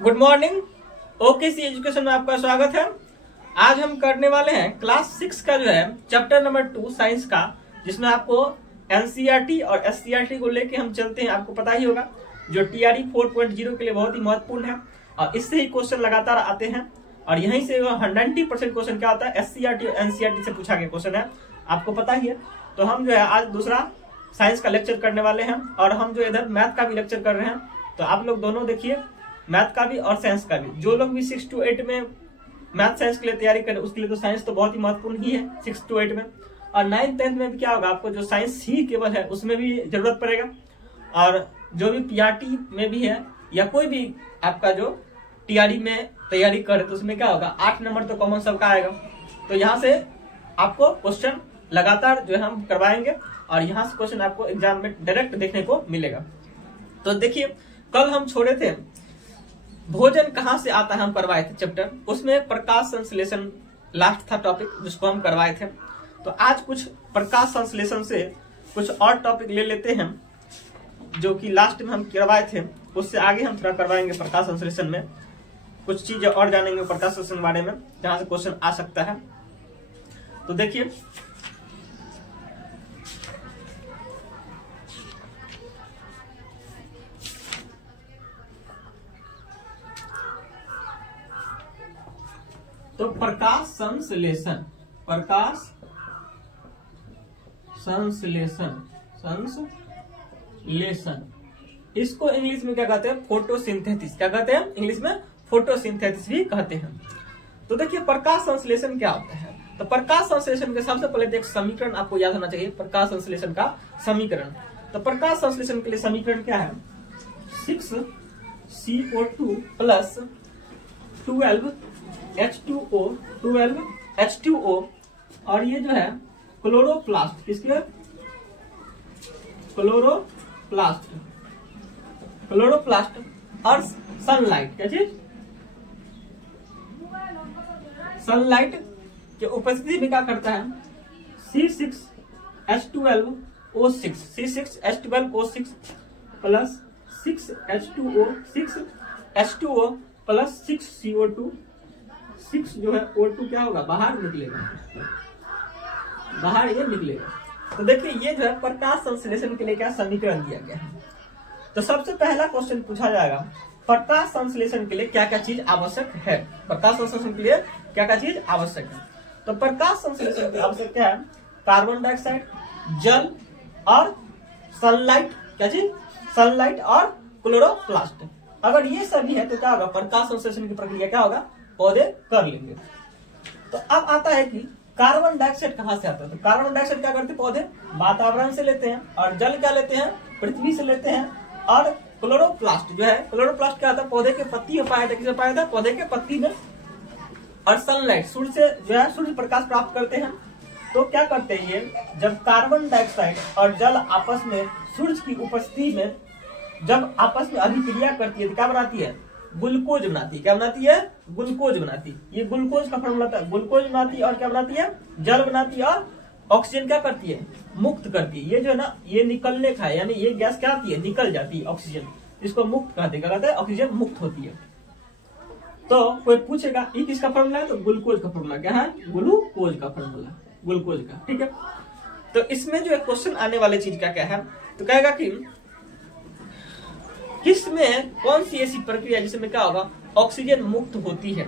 Good morning. OKC education में आपका स्वागत है। आज हम करने वाले हैं क्लास 6 का जो है चैप्टर नंबर 2 साइंस का, जिसमें आपको एनसीईआरटी और एससीईआरटी को लेके हम चलते हैं। आपको पता ही होगा जो टीआरई 4.0 के लिए बहुत ही महत्वपूर्ण है और इससे ही क्वेश्चन लगातार आते हैं और यहीं से 90% क्वेश्चन क्या होता है एससीईआरटी और एनसीईआरटी से पूछा गया क्वेश्चन है, आपको पता ही है। तो हम जो है आज दूसरा साइंस का लेक्चर करने वाले हैं और हम जो इधर मैथ का भी लेक्चर कर रहे हैं। तो आप लोग दोनों देखिए, मैथ का भी और साइंस का भी। जो लोग भी 6 to 8 में मैथ साइंस के लिए तैयारी करें उसके लिए तो साइंस तो बहुत ही महत्वपूर्ण ही है 6 to 8 में। और 9th 10th में भी क्या होगा, आपको जो साइंस ही केवल है उसमें भी जरूरत पड़ेगा। और जो भी पीआरटी में भी है या कोई भी आपका जो टीआरई में तैयारी करे तो उसमें क्या होगा 8 नंबर तो कॉमन सबका आएगा। तो यहाँ से आपको क्वेश्चन लगातार जो है हम करवाएंगे और यहाँ से क्वेश्चन आपको एग्जाम में डायरेक्ट देखने को मिलेगा। तो देखिए, कल हम छोड़े थे भोजन कहाँ से आता है, हम करवाए थे चैप्टर, उसमें प्रकाश संश्लेषण लास्ट था टॉपिक जिसको हम करवाए थे। तो आज कुछ प्रकाश संश्लेषण से कुछ और टॉपिक ले लेते हैं जो कि लास्ट में हम करवाए थे, उससे आगे हम थोड़ा करवाएंगे। प्रकाश संश्लेषण में कुछ चीजें और जानेंगे प्रकाश संश्लेषण के बारे में जहां से क्वेश्चन आ सकता है। तो देखिए, तो प्रकाश संश्लेषण इसको इंग्लिश में क्या कहते हैं, फोटोसिंथेसिस। क्या कहते हैं इंग्लिश में, फोटोसिंथेसिस भी कहते हैं। तो देखिए, प्रकाश संश्लेषण क्या होता है। तो प्रकाश संश्लेषण के सबसे पहले एक समीकरण आपको याद होना चाहिए, प्रकाश संश्लेषण का समीकरण। तो प्रकाश संश्लेषण के लिए समीकरण क्या है, 6CO2 प्लस 12H2O और ये जो है क्लोरोप्लास्ट, किसके क्लोरोप्लास्ट और सनलाइट। क्या चीज, सनलाइट के उपस्थिति में क्या करता है, C6H12O6 plus 6H2O plus 6CO2, 6 जो है O2 क्या होगा, बाहर निकलेगा, बाहर ये निकलेगा। तो देखिए, ये जो है प्रकाश संश्लेषण के लिए क्या समीकरण दिया गया है। तो सबसे पहला क्वेश्चन पूछा जाएगा, प्रकाश संश्लेषण के लिए क्या क्या चीज आवश्यक है। प्रकाश संश्लेषण के लिए क्या क्या चीज आवश्यक है। तो प्रकाश संश्लेषण के लिए आवश्यक क्या है, कार्बन डाइऑक्साइड, जल और सनलाइट। क्या चीज, सनलाइट और क्लोरोप्लास्ट। अगर ये सभी है तो क्या होगा, प्रकाश संश्लेषण की प्रक्रिया क्या होगा, पौधे कर लेंगे। तो अब आता है कि कार्बन डाइऑक्साइड कहाँ से आता है। तो कार्बन डाइऑक्साइड क्या करते हैं, पौधे वातावरण से लेते हैं, और जल क्या लेते हैं, पृथ्वी से लेते हैं। और क्लोरोप्लास्ट जो है, क्लोरोप्लास्ट क्या होता है, पौधे के पत्ती में पाया जाता है। किसमें पाया जाता है, पौधे के पत्ती में। और सनलाइट, सूर्य से जो है सूर्य प्रकाश प्राप्त करते हैं। तो क्या करते हैं ये, जब कार्बन डाइऑक्साइड और जल आपस में सूर्य की उपस्थिति में जब आपस में अभिक्रिया करती है तो क्या बनाती है, ग्लूकोज बनाती है। क्या बनाती है, ग्लूकोज बनाती है। ये ग्लूकोज का फॉर्मूला था, ग्लूकोज बनाती है और क्या बनाती है, जल बनाती है और ऑक्सीजन क्या करती है, मुक्त करती है। ये जो है ना, ये निकलने का है, यानी ये गैस क्या आती है, निकल जाती है ऑक्सीजन, इसको मुक्त कहते हैं। क्या कहते हैं, ऑक्सीजन मुक्त होती है। तो कोई पूछेगा ये किसका फॉर्मूला है, तो ग्लूकोज का फॉर्मूला। क्या है, ग्लूकोज का फॉर्मूला, ग्लूकोज का। ठीक है, तो इसमें जो क्वेश्चन आने वाली चीज क्या क्या है, तो कहेगा कि किसमें कौन सी ऐसी प्रक्रिया जिसमें क्या होगा, ऑक्सीजन मुक्त होती है।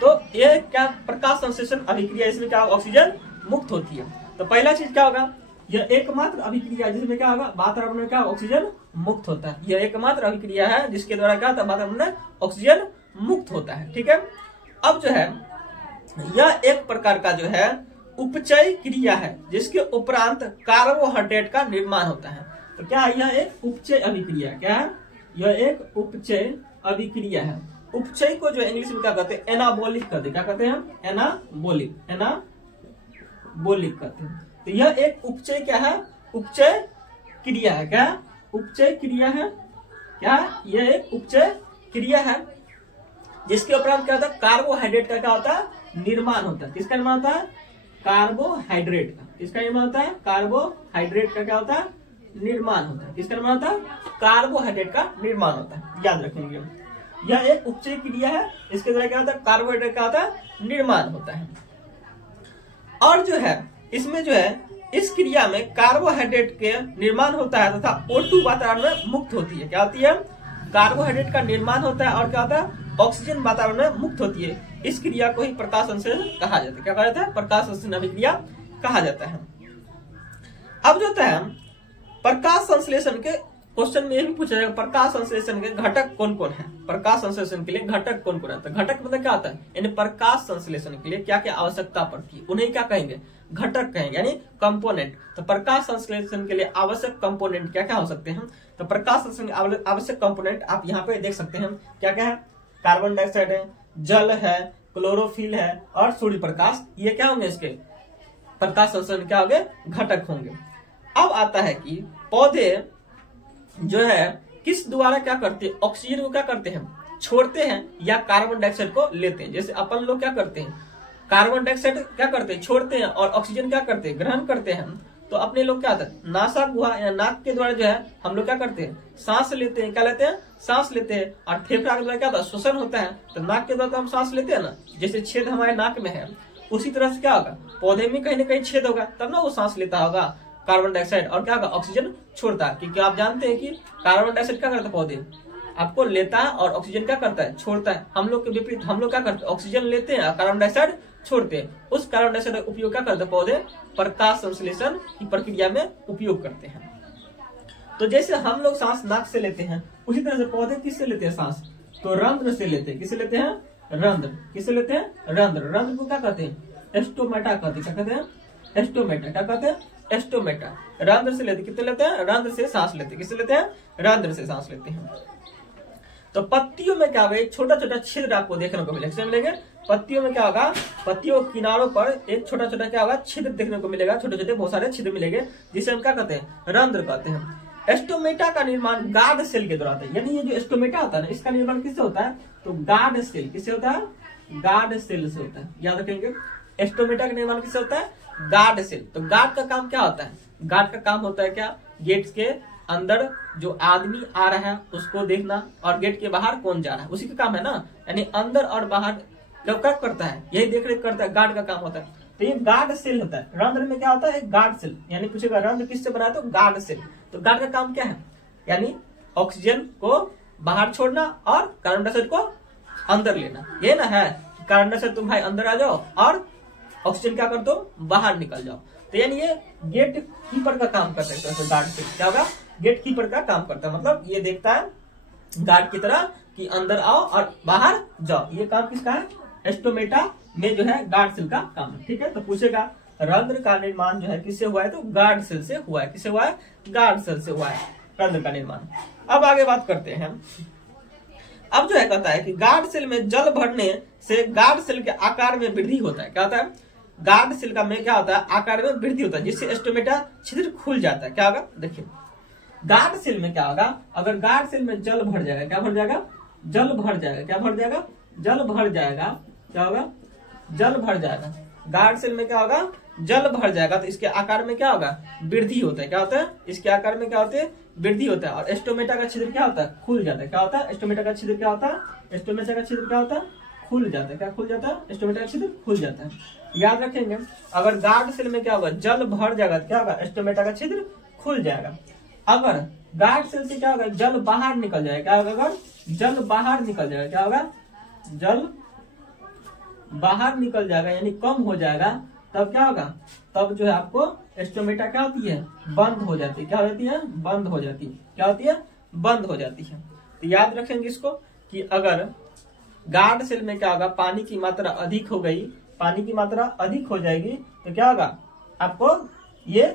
तो ये क्या प्रकाश संश्लेषण अभिक्रिया, इसमें क्या होगा, ऑक्सीजन मुक्त होती है। तो पहला चीज क्या होगा, यह एकमात्र अभिक्रिया जिसमें क्या होगा, वातावरण में क्या ऑक्सीजन मुक्त होता है। यह एकमात्र अभिक्रिया है जिसके द्वारा क्या होता है, वातावरण में ऑक्सीजन मुक्त होता है। ठीक है, अब जो है यह एक प्रकार का जो है उपचय क्रिया है जिसके उपरांत कार्बोहाइड्रेट का निर्माण होता है। तो क्या यह एक उपचय अभिक्रिया, क्या है, यह एक उपचय अभिक्रिया है। उपचय को जो इंग्लिश में क्या कहते हैं, एनाबोलिक कहते हैं। क्या कहते हैं, एनाबोलिक कहते हैं। तो यह एक उपचय क्या है, उपचय क्रिया है। क्या, उपचय क्रिया है। क्या, यह एक उपचय क्रिया है जिसके उपरांत क्या होता है, कार्बोहाइड्रेट का क्या होता है, निर्माण होता है। किसका निर्माण होता है, कार्बोहाइड्रेट का। किसका निर्माण होता है, कार्बोहाइड्रेट का क्या होता है, निर्माण होता है। किसका निर्माण होता है, कार्बोहाइड्रेट का निर्माण होता है, याद रखेंगे। यह एक उपचय क्रिया है। इसके द्वारा क्या होता है, कार्बोहाइड्रेट का होता है निर्माण होता है। और जो है इसमें जो है इस क्रिया में कार्बोहाइड्रेट के निर्माण होता है तथा O2 वातावरण में मुक्त होती है। क्या होती है, कार्बोहाइड्रेट का निर्माण होता है और क्या होता है, ऑक्सीजन वातावरण में मुक्त होती है। इस क्रिया को ही प्रकाश संश्लेषण कहा जाता है। क्या कहा जाता है, प्रकाश संश्लेषण अभिक्रिया कहा जाता है। अब जो होता है प्रकाश संश्लेषण के क्वेश्चन में ये भी पूछा जाएगा, प्रकाश संश्लेषण के घटक कौन कौन है। प्रकाश संश्लेषण के लिए घटक कौन कौन है, तो घटक मतलब क्या होता है, यानी प्रकाश संश्लेषण के लिए क्या क्या आवश्यकता पड़ती है उन्हें क्या कहेंगे, घटक कहेंगे, यानी कंपोनेंट। तो प्रकाश संश्लेषण के लिए आवश्यक कंपोनेंट क्या क्या हो सकते हैं, तो प्रकाश संश्लेषण के आवश्यक कंपोनेंट आप यहाँ पे देख सकते हैं क्या क्या है, कार्बन डाइऑक्साइड है, जल है, क्लोरोफिल है और सूर्य प्रकाश। ये क्या होंगे, इसके प्रकाश संश्लेषण क्या होंगे, घटक होंगे। अब आता है कि पौधे जो है किस द्वारा क्या करते हैं, ऑक्सीजन को क्या करते हैं, छोड़ते हैं या कार्बन डाइऑक्साइड को लेते हैं। जैसे अपन लोग क्या करते हैं, कार्बन डाइऑक्साइड क्या करते हैं, छोड़ते हैं और ऑक्सीजन क्या करते हैं, ग्रहण करते हैं। तो अपने लोग क्या होता है, नासा गुहा या नाक के द्वारा जो है हम लोग क्या करते हैं, सांस लेते हैं। क्या लेते हैं, सांस लेते हैं। और फेफड़ा के द्वारा क्या होता है, श्वसन होता है। तो नाक के द्वारा तो हम सांस लेते हैं ना, जैसे छेद हमारे नाक में है उसी तरह से क्या होगा, पौधे में कहीं ना कहीं छेद होगा तब ना वो सांस लेता होगा कार्बन डाइऑक्साइड और क्या होगा, ऑक्सीजन छोड़ता है। क्योंकि आप जानते हैं कि कार्बन डाइऑक्साइड क्या करता है, पौधे आपको लेता है और ऑक्सीजन क्या करता है, छोड़ता है। हम लोग के विपरीत हम लोग क्या करते हैं, ऑक्सीजन लेते हैं और कार्बन डाइऑक्साइड छोड़ते हैं। उस कार्बन डाइऑक्साइड का उपयोग क्या करते हैं, पौधे प्रकाश संश्लेषण की प्रक्रिया में उपयोग करते हैं। तो जैसे हम लोग सांस नाक से लेते हैं उसी तरह से पौधे किससे लेते हैं सांस, तो रंध्र से लेते हैं। किससे लेते हैं, रंध्र। किससे लेते हैं, रंध्र। रंध्र को क्या कहते हैं, एस्टोमेटा कहते हैं। क्या कहते हैं, एस्टोमेटा। क्या कहते हैं, एस्टोमेटा। रंध्र से लेते, कितने लेते हैं, रंध्र से सांस लेते हैं। किससे लेते हैं, रंध्र से सांस लेते हैं। तो पत्तियों में क्या होगा, एक छोटा छोटा छिद्र आपको देखने को मिलेगा। पत्तियों में क्या होगा, पत्तियों के किनारों पर एक छोटा छोटा क्या होगा, छिद्र देखने को मिलेगा। छोटे छोटे बहुत सारे छिद्र मिलेंगे जिसे हम क्या कहते हैं, रंध्र कहते हैं। एस्टोमेटा का निर्माण गार्ड सेल के द्वारा होता है। यानी ये जो एस्टोमेटा होता है ना, इसका निर्माण किससे होता है, तो गार्ड सेल। किससे होता है, गार्ड सेल से होता है। याद रखेंगे, एस्टोमेटा का निर्माण किससे होता है, गार्ड सेल। तो गार्ड का काम क्या होता है, गार्ड का काम होता है क्या, गेट के अंदर जो आदमी आ रहा है उसको देखना और गेट के बाहर कौन जा रहा है उसी का काम है ना। यानी अंदर और बाहर क्या करता है, यही देख रेख करता है, गार्ड का काम होता है। तो ये गार्ड सेल होता है। रंध्र में क्या होता है, गार्ड सेल। यानी पूछेगा रंध्र किससे बना है, तो गार्ड सेल। तो गार्ड का काम क्या है, यानी ऑक्सीजन को बाहर छोड़ना और कार्बन डाइऑक्साइड को अंदर लेना। ये ना है कार्बन डाइऑक्साइड तुम भाई अंदर आ जाओ और ऑक्सीजन क्या कर दो, बाहर निकल जाओ। तो यानी ये गेट कीपर का काम करता है। गार्ड सेल क्या होगा, गेट कीपर का काम करता है। मतलब ये देखता है गार्ड की तरह कि अंदर आओ और बाहर जाओ। ये काम किसका है, एस्टोमेटा में जो है गार्ड सेल का काम है। ठीक है, तो पूछेगा रंध्र का निर्माण जो है किससे हुआ है, तो गार्ड सेल से हुआ है। किससे हुआ है, गार्ड सेल से हुआ है रंध्र का निर्माण। अब आगे बात करते हैं। अब जो है कहता है कि गार्ड सेल में जल भरने से गार्ड सेल के आकार में वृद्धि होता है। क्या होता है, गार्ड सेल का में क्या होता है, आकार में वृद्धि होता है, जिससे एस्टोमेटा छिद्र खुल जाता है। क्या होगा, देखिए गार्ड सेल में क्या होगा, अगर गार्ड सेल में जल भर जाएगा, क्या भर जाएगा, जल भर जाएगा। क्या भर जाएगा, जल भर जाएगा। क्या होगा, जल भर जाएगा। गार्ड सेल में क्या होगा, जल भर जाएगा। तो इसके आकार में क्या होगा, वृद्धि होता है। क्या होता है, इसके आकार में क्या होता है, वृद्धि होता है। और एस्टोमेटा का छिद्र क्या होता है, खुल जाता है। क्या होता है, एस्टोमेटा का छिद्र क्या होता है, एस्टोमेटा का छिद्र क्या होता है, खुल जाता है। क्या खुल जाता है, एस्टोमेटा का छिद्र खुल जाता है। याद रखेंगे, अगर गार्ड सेल में क्या होगा, जल भर जाएगा, क्या होगा, एस्टोमेटा का छिद्र खुल जाएगा। अगर गार्ड सेल से क्या होगा, जल बाहर निकल जाएगा। क्या होगा, अगर जल बाहर निकल जाएगा, क्या होगा, जल बाहर निकल जाएगा यानी कम हो जाएगा, तब क्या होगा, तब जो है आपको एस्टोमेटा क्या होती है, बंद हो जाती है। क्या हो जाती है, बंद हो जाती है। क्या होती है, बंद हो जाती है। तो याद रखेंगे इसको कि अगर गार्ड सेल में क्या होगा, पानी की मात्रा अधिक हो गई, पानी की मात्रा अधिक हो जाएगी तो क्या होगा, आपको ये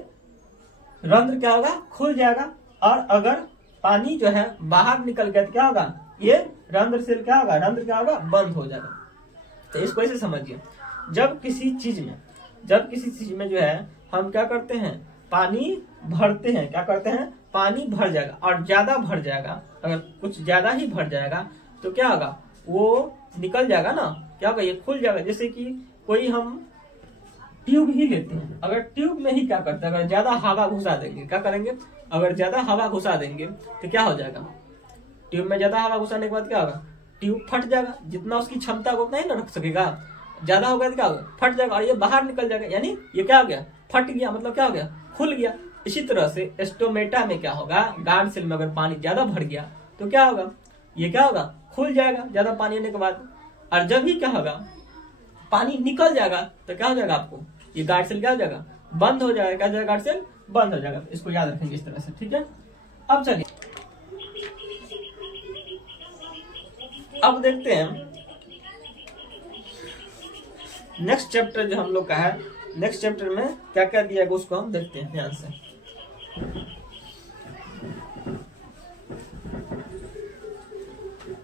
रंध्र क्या होगा, खुल जाएगा। और अगर पानी जो है बाहर निकल गया तो क्या होगा, ये रंध्र सेल क्या होगा, रंध्र क्या होगा, बंद हो जाएगा। तो इसको ऐसे समझिए, जब किसी चीज में जो है हम क्या करते हैं, पानी भरते हैं, क्या करते हैं, पानी भर जाएगा और ज्यादा भर जाएगा, अगर कुछ ज्यादा ही भर जाएगा तो क्या होगा, वो निकल जाएगा ना, क्या होगा, ये खुल जाएगा। जैसे कि कोई हम ट्यूब ही लेते हैं, अगर ट्यूब में ही क्या करते हैं, अगर ज्यादा हवा घुसा देंगे, क्या करेंगे, अगर ज्यादा हवा घुसा देंगे तो क्या हो जाएगा, ट्यूब में ज्यादा हवा घुसाने के बाद क्या होगा, ट्यूब फट जाएगा, जितना उसकी क्षमता को उतना ही ना रख सकेगा, ज्यादा होगा तो क्या होगा, फट जाएगा और ये बाहर निकल जाएगा, यानी ये क्या हो गया, फट गया, मतलब क्या हो गया, खुल गया। इसी तरह से स्टोमेटा में क्या होगा, गार्ड सेल में अगर पानी ज्यादा भर गया तो क्या होगा, ये क्या होगा, खुल जाएगा ज्यादा पानी होने के बाद। और जब भी क्या होगा, पानी निकल जाएगा तो क्या हो जाएगा, आपको ये गार्ड सेल क्या हो जाएगा, बंद हो जाएगा, क्या हो जाएगा, गार्ड सेल बंद हो जाएगा। इसको याद रखेंगे इस तरह से, ठीक है। अब चलिए अब देखते हैं नेक्स्ट चैप्टर जो हम लोग का है, नेक्स्ट चैप्टर में क्या क्या दिया गया उसको हम देखते हैं ध्यान से।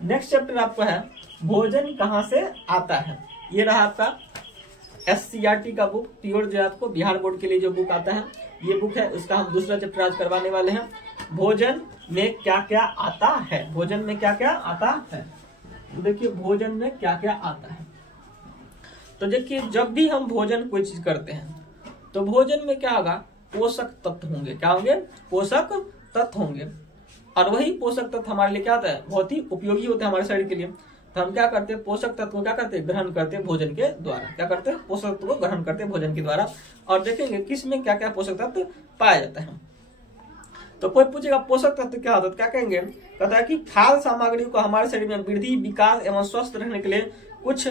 नेक्स्ट चैप्टर आपको है भोजन कहाँ से आता है। ये रहा आपका SCRT का बुक, प्योर जो आपको बिहार बोर्ड के लिए जो बुक आता है ये बुक है, उसका हम दूसरा चैप्टर आज करवाने वाले हैं। भोजन में क्या क्या आता है, भोजन में क्या क्या आता है, तो देखिए भोजन में क्या क्या आता है। तो देखिए जब भी हम भोजन कोई चीज करते हैं तो भोजन में क्या होगा, पोषक तत्व होंगे, क्या होंगे, पोषक तत्व होंगे। और वही पोषक तत्व हमारे लिए क्या होता है, बहुत ही उपयोगी होता है हमारे शरीर के लिए। तो हम क्या करते हैं, पोषक तत्व को क्या करते हैं, ग्रहण करते हैं भोजन के द्वारा, क्या करते हैं, पोषक तत्व को ग्रहण करते हैं भोजन के द्वारा। और देखेंगे किस में क्या क्या पोषक तत्व पाया जाता है। तो कोई पूछेगा पोषक तत्व क्या होता है, क्या कहेंगे, कहता है कि खाद्य सामग्री को हमारे शरीर में वृद्धि, विकास एवं स्वस्थ रहने के लिए कुछ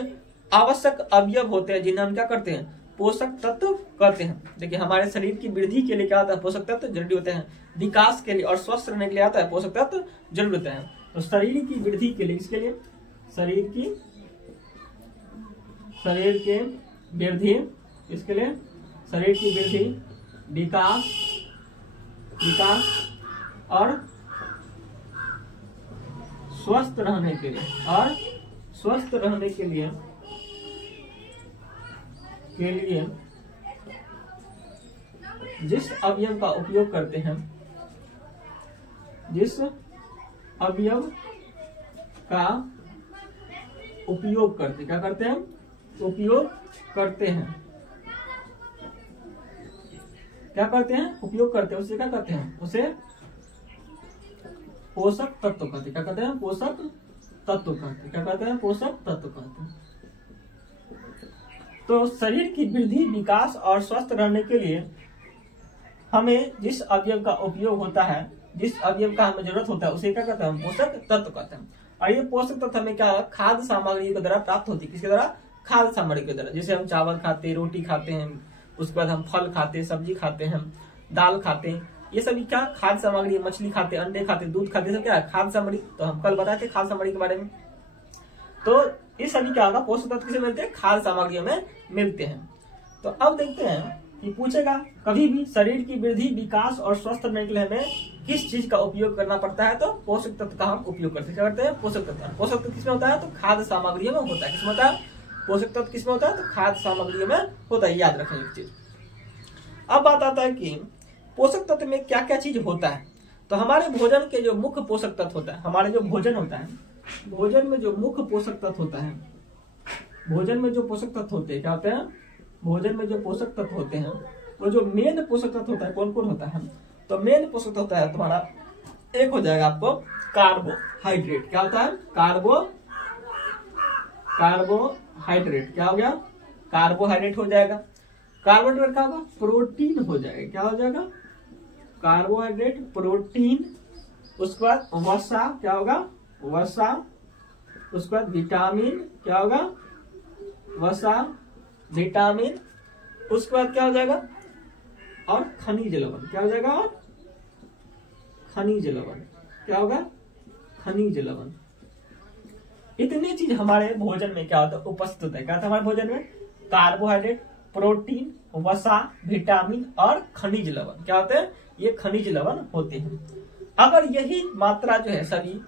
आवश्यक अवयव होते हैं जिन्हें हम क्या करते हैं, पोषक तत्व कहते हैं। देखिए हमारे शरीर की वृद्धि के लिए क्या होता है, पोषक तत्व जरूरी होते हैं, विकास के लिए और स्वस्थ रहने के लिए आता है पोषक तत्व जरूरी होते हैं। तो शरीर की वृद्धि के लिए, इसके लिए शरीर के वृद्धि, इसके लिए शरीर की वृद्धि, विकास और स्वस्थ रहने के लिए, और स्वस्थ रहने के लिए जिस अवयव का उपयोग करते हैं, जिस अवयव का उपयोग करते, क्या करते हैं, उपयोग करते हैं, क्या करते हैं, उपयोग करते हैं, उसे क्या कहते हैं, उसे पोषक तत्व कहते, क्या कहते हैं, पोषक तत्व कहते, क्या कहते हैं, पोषक तत्व कहते हैं। तो शरीर की वृद्धि, विकास और स्वस्थ रहने के लिए हमें जिस अवयव का उपयोग होता है, जिस अवयव का हमें जरूरत होता है, उसे क्या कहते हैं, हम पोषक तत्व कहते हैं। और ये पोषक तत्व हमें क्या खाद्य सामग्री के द्वारा प्राप्त होती है, किसके द्वारा, खाद्य सामग्री के द्वारा। जैसे हम चावल खाते हैं, रोटी खाते हैं, उसके बाद हम फल खाते हैं, सब्जी खाते हैं, दाल खाते हैं, ये सभी क्या खाद्य सामग्री, मछली खाते हैं, अंडे खाते हैं, दूध खाते हैं, सब क्या है, खाद्य सामग्री। तो हम कल बताए थे खाद्य सामग्री के बारे में। तो ये सभी क्या होगा, पोषक तत्व किसे मिलते हैं, खाद्य सामग्रियों में मिलते हैं। तो अब देखते हैं कि पूछेगा कभी भी शरीर की वृद्धि, विकास और स्वस्थ रहने के लिए हमें किस चीज का उपयोग करना पड़ता है, तो पोषक तत्व का हम उपयोग करते हैं, क्या करते हैं, पोषक तत्व। पोषक तत्व किसमें होता है, तो खाद्य सामग्रियों में होता है, किसमें होता है, पोषक तत्व किसमें होता है, तो खाद्य सामग्रियों में होता है, याद रखें एक चीज। अब बात आता है कि पोषक तत्व में क्या क्या चीज होता है। तो हमारे भोजन के जो मुख्य पोषक तत्व होता है, हमारे जो भोजन होता है, भोजन में जो मुख्य पोषक तत्व होता है, भोजन में जो पोषक तत्व होते हैं, क्या होते हैं, भोजन में जो पोषक तत्व होते हैं, वो जो मेन पोषक तत्व होता है कौन कौन होता है, तो मेन पोषक तत्व होता है तुम्हारा, एक हो जाएगा आपको कार्बोहाइड्रेट, क्या होता है, कार्बोहाइड्रेट, क्या हो गया, कार्बोहाइड्रेट हो जाएगा। कार्बोहाइड्रेट क्या होगा, प्रोटीन हो जाएगा, क्या हो जाएगा, कार्बोहाइड्रेट, प्रोटीन। उसके बाद वसा, क्या होगा, वसा। उसके बाद विटामिन, क्या होगा, वसा, विटामिन। उसके बाद क्या हो जाएगा, और खनिज लवण, क्या हो जाएगा, और खनिज लवण, क्या होगा, खनिज लवण। इतनी चीज हमारे भोजन में क्या होता है, उपस्थित होता है। क्या होता है हमारे भोजन में, कार्बोहाइड्रेट, प्रोटीन, वसा, विटामिन और खनिज लवण। क्या होते हैं, ये खनिज लवण होते हैं। अगर यही मात्रा जो है सभी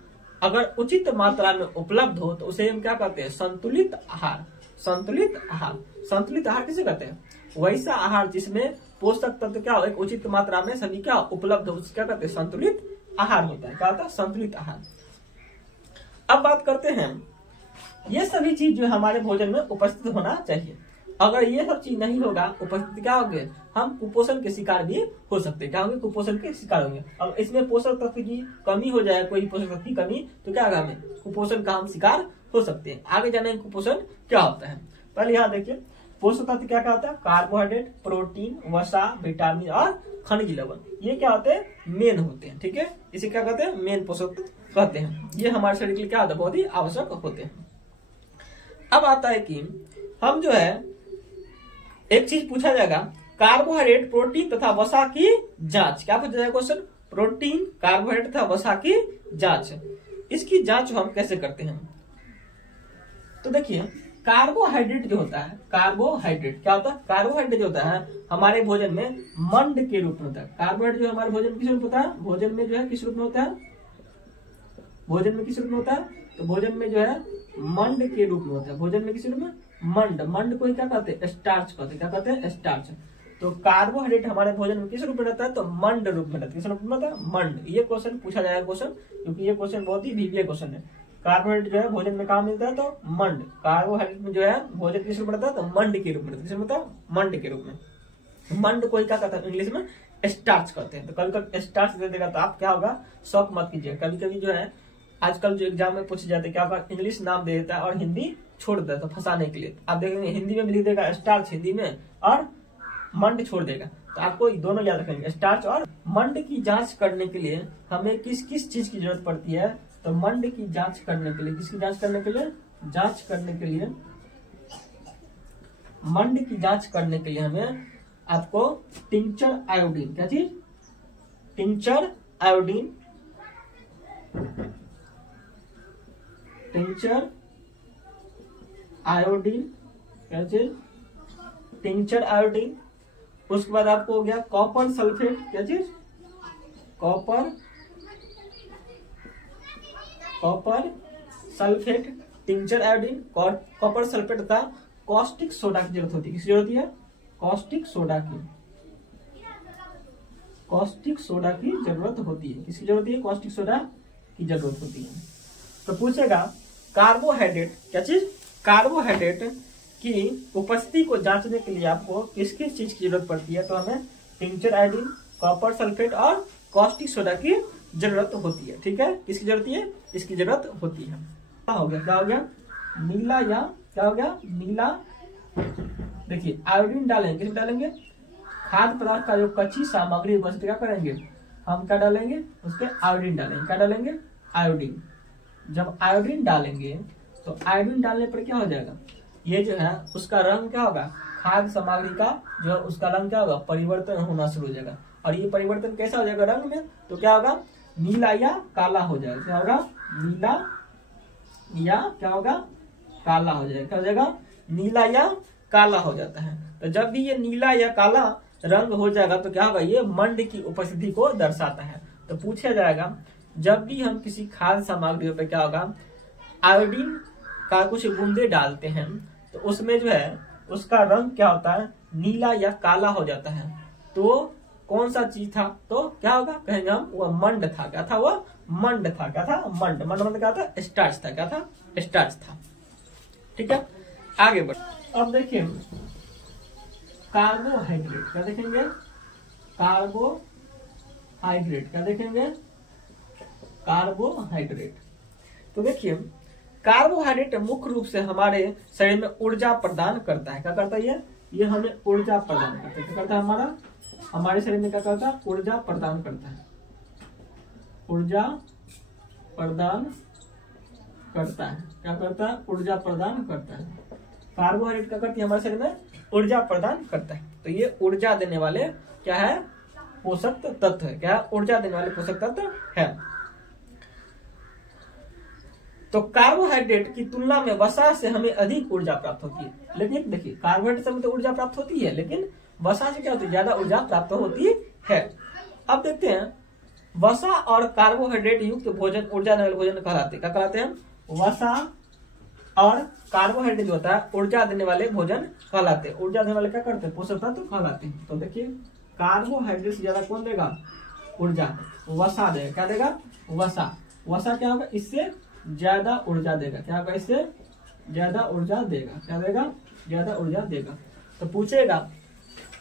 अगर उचित मात्रा में उपलब्ध हो तो उसे हम क्या कहते हैं, संतुलित आहार। संतुलित आहार, संतुलित आहार किसे कहते हैं, वैसा आहार जिसमें पोषक तत्व क्या हो, एक उचित मात्रा में सभी क्या उपलब्ध हो, उसको क्या कहते हैं, संतुलित आहार होता है। क्या होता है, संतुलित आहार। अब बात करते हैं ये सभी चीज जो हमारे भोजन में उपस्थित होना चाहिए। अगर ये सब चीज नहीं होगा, उपस्थिति क्या होंगे, हम कुपोषण के शिकार भी हो सकते हैं। क्या होंगे, कुपोषण के शिकार होंगे। अब इसमें पोषक तत्व की कमी हो जाए, कोई पोषक तत्व की कमी, तो क्या होगा, हमें कुपोषण का हम शिकार हो सकते हैं। आगे जाने कुपोषण क्या होता है। पहले यहाँ देखिए पोषक तत्व क्या क्या होता है, कार्बोहाइड्रेट, प्रोटीन, वसा, विटामिन और खनिज लवण, ये क्या होते हैं, मेन होते हैं। ठीक है, इसे क्या कहते हैं, मेन पोषक तत्व कहते हैं। ये हमारे शरीर के लिए क्या होता है, बहुत ही आवश्यक होते हैं। अब आता है कि हम जो है एक चीज पूछा जाएगा, कार्बोहाइड्रेट, प्रोटीन तथा वसा की जांच। क्या पूछा जाएगा क्वेश्चन, प्रोटीन, कार्बोहाइड्रेट तथा वसा की जांच। इसकी जांच हम कैसे करते हैं। तो देखिए कार्बोहाइड्रेट जो होता है, कार्बोहाइड्रेट क्या होता है, कार्बोहाइड्रेट जो होता है हमारे भोजन में मंड के रूप में होता है। कार्बोहाइड्रेट जो हमारे भोजन किस रूप में होता है, भोजन में जो है किस रूप में होता है, भोजन में किस रूप में होता है, तो भोजन में जो है मंड के रूप में होता है। भोजन में किस रूप में, मंड, मंड को ही क्या कहते हैं, स्टार्च कहते हैं। क्या कहते हैं, स्टार्च। तो कार्बोहाइड्रेट हमारे भोजन में किस रूप में रहता है, तो मंड रूप में रहता है। किस रूप में रहता है, मंड। ये क्वेश्चन पूछा जाएगा क्वेश्चन, क्योंकि ये क्वेश्चन बहुत ही वीवीआई क्वेश्चन है। कार्बोहाइड्रेट जो है भोजन में कहाँ मिलता है, तो मंड। कार्बोहाइड्रेट में जो है भोजन किस रूप में रहता है, तो मंड के रूप में। किस रूप में, मंड के रूप में। मंड को ही क्या कहता है, इंग्लिश में स्टार्च कहते हैं। तो कभी कभी स्टार्च दे देगा तो आप क्या होगा, शौक मत कीजिए। कभी कभी जो है आजकल जो एग्जाम में पूछे जाते हैं, क्या होगा, इंग्लिश नाम दे देता है और हिंदी छोड़ देता है, तो फंसाने के लिए। आप देखेंगे हिंदी में भी लिख देगा स्टार्च हिंदी में, और मंड छोड़ देगा। तो आपको दोनों याद रखेंगे, स्टार्च और मंड। की जांच करने के लिए हमें किस किस चीज की जरूरत पड़ती है, तो मंड की जांच करने के लिए, किसकी जांच करने के लिए, जांच करने के लिए, मंड की जांच करने के लिए हमें आपको टिंचर आयोडीन, क्या चीज, टिंचर आयोडीन, टिंचर आयोडीन, क्या चीज, टिंचर आयोडीन। उसके बाद आपको हो गया कॉपर सल्फेट, क्या चीज, copper, copper sulphate, tincture iodine, copper sulphate तथा कॉस्टिक सोडा की जरूरत होती है। किसकी जरूरत है, कॉस्टिक सोडा की, कॉस्टिक सोडा की जरूरत होती है। किसकी जरूरत है, कॉस्टिक सोडा की जरूरत होती है। तो पूछेगा कार्बोहाइड्रेट, क्या चीज, कार्बोहाइड्रेट की उपस्थिति को जांचने के लिए आपको किस किस चीज की जरूरत पड़ती है, तो हमें टिंचर आयोडीन, कॉपर सल्फेट और कॉस्टिक सोडा की जरूरत होती है। ठीक है, किसकी जरूरत है, इसकी जरूरत होती है। क्या हो गया, क्या हो गया, नीला, या क्या हो गया, नीला। देखिए आयोडीन डालेंगे, किसमें डालेंगे, खाद्य पदार्थ का जो कच्ची सामग्री उपस्थित क्या करेंगे, हम क्या डालेंगे, उसके आयोडीन डालेंगे। क्या डालेंगे, आयोडीन। जब आयोडीन डालेंगे तो आयोडीन डालने पर क्या हो जाएगा, ये जो है उसका रंग क्या होगा, खाद्य सामग्री का जो उसका रंग क्या होगा, परिवर्तन होना शुरू हो जाएगा। और ये परिवर्तन कैसा हो जाएगा रंग में, तो क्या होगा, नीला या काला हो जाएगा। क्या होगा, नीला या क्या होगा, काला हो जाएगा। क्या हो जाएगा, नीला या काला हो जाता है। तो जब भी ये नीला या काला रंग हो जाएगा तो क्या होगा, ये मंड की उपस्थिति को दर्शाता है। तो पूछा जाएगा जब भी हम किसी खाद्य सामग्रियों पे क्या होगा, आयोडीन का कुछ बूंदे डालते हैं तो उसमें जो है उसका रंग क्या होता है, नीला या काला हो जाता है। तो कौन सा चीज था, तो क्या होगा, कहेंगे हम वह मंड था। क्या था, वह मंड था। क्या था, मंड। मंड मतलब क्या था, स्टार्च था। क्या था, स्टार्च था। ठीक है, आगे बढ़। अब देखिए कार्बोहाइड्रेट, क्या देखेंगे, कार्बोहाइड्रेट, क्या देखेंगे, कार्बोहाइड्रेट। तो देखिए कार्बोहाइड्रेट मुख्य रूप से हमारे शरीर में ऊर्जा प्रदान करता है। क्या करता है ये हमें ऊर्जा प्रदान करता है। क्या करता है, हमारे शरीर में क्या करता है, ऊर्जा प्रदान करता है, ऊर्जा प्रदान करता है। क्या करता है, ऊर्जा प्रदान करता है। कार्बोहाइड्रेट क्या करती है, हमारे शरीर में ऊर्जा प्रदान करता है। तो ये ऊर्जा देने वाले क्या है, पोषक तत्व है। क्या, ऊर्जा देने वाले पोषक तत्व है। तो कार्बोहाइड्रेट की तुलना में वसा से हमें अधिक ऊर्जा प्राप्त होती है। लेकिन देखिए कार्बोहाइड्रेट से हमें तो ऊर्जा प्राप्त होती है, लेकिन वसा से क्या होती है, ज्यादा ऊर्जा प्राप्त होती है। अब देखते हैं वसा और कार्बोहाइड्रेट युक्त भोजन ऊर्जा देने वाले भोजन कहलाते हैं। क्या कहलाते हैं, वसा और कार्बोहाइड्रेट जो होता है ऊर्जा देने वाले भोजन कहलाते हैं। ऊर्जा देने वाले क्या करते हैं, पोषक तत्व कहलाते हैं। तो देखिए कार्बोहाइड्रेट से ज्यादा कौन देगा ऊर्जा, वसा देगा। क्या देगा, वसा। वसा क्या होगा, इससे ज्यादा ऊर्जा देगा। क्या होगा, इससे ज्यादा ऊर्जा देगा। क्या देगा, ज्यादा ऊर्जा देगा। तो पूछेगा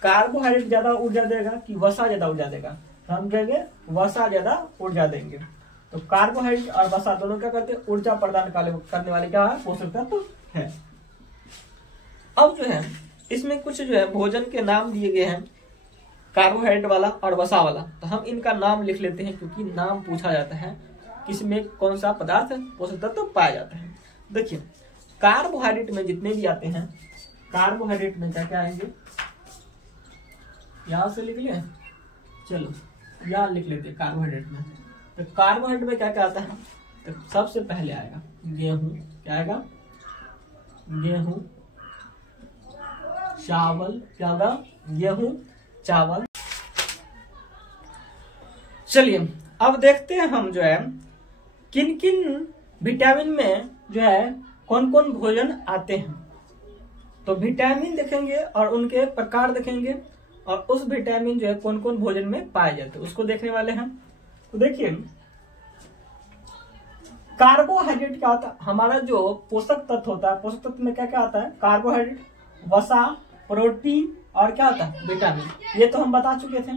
कार्बोहाइड्रेट ज्यादा ऊर्जा देगा कि वसा ज्यादा ऊर्जा देगा, तो हम कहेंगे वसा ज्यादा ऊर्जा देंगे। तो कार्बोहाइड्रेट और वसा दोनों क्या करते हैं, ऊर्जा प्रदान करने वाले क्या है, पोषक तत्व है। अब जो है इसमें कुछ जो है भोजन के नाम दिए गए हैं, कार्बोहाइड्रेट वाला और वसा वाला, तो हम इनका नाम लिख लेते हैं क्योंकि नाम पूछा जाता है किसमें कौन सा पदार्थ पोषक तत्व पाया जाता है। देखिए कार्बोहाइड्रेट में जितने भी आते हैं, कार्बोहाइड्रेट में क्या क्या आएंगे, यहां से लिख लें, चलो यहां लिख लेते हैं कार्बोहाइड्रेट में। तो कार्बोहाइड्रेट में क्या क्या आता है, तो सबसे पहले आएगा गेहूं, क्या आएगा, गेहूं, चावल, क्या होगा, गेहूं, चावल। चलिए अब देखते हैं हम जो है किन किन विटामिन में जो है कौन कौन भोजन आते हैं। तो विटामिन देखेंगे और उनके प्रकार देखेंगे और उस विटामिन जो है कौन कौन भोजन में पाए जाते हैं उसको देखने वाले हैं। तो देखिए कार्बोहाइड्रेट क्या होता है, हमारा जो पोषक तत्व होता है, पोषक तत्व में क्या क्या आता है, कार्बोहाइड्रेट, वसा, प्रोटीन और क्या होता है, विटामिन, ये तो हम बता चुके थे।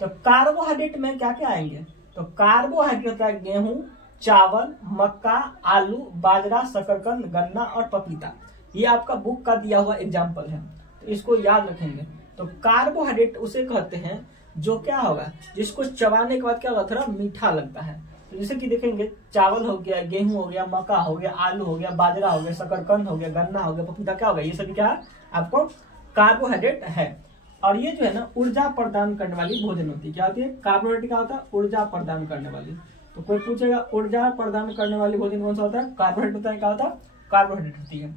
तो कार्बोहाइड्रेट में क्या क्या आएंगे, तो कार्बोहाइड्रेट होता है गेहूं, चावल, मक्का, आलू, बाजरा, शकरकंद, गन्ना और पपीता। ये आपका बुक का दिया हुआ एग्जाम्पल है, तो इसको याद रखेंगे। तो कार्बोहाइड्रेट उसे कहते हैं जो क्या होगा, जिसको चबाने के बाद क्या होगा, थोड़ा मीठा लगता है। तो जैसे कि देखेंगे चावल हो गया, गेहूं हो गया, मक्का हो गया, आलू हो गया, बाजरा हो गया, शकरकंद हो गया, गन्ना हो गया, पपीता क्या होगा, ये सभी क्या है, आपको कार्बोहाइड्रेट है। और ये जो है ना ऊर्जा प्रदान करने वाली भोजन होती है। क्या होती है, कार्बोहाइड्रेट क्या होता है, ऊर्जा प्रदान करने वाली। तो कोई पूछेगा ऊर्जा प्रदान करने वाली भोजन कौन सा होता है, कार्बोहाइड्रेट होता है। क्या होता है, कार्बोहाइड्रेट होती है।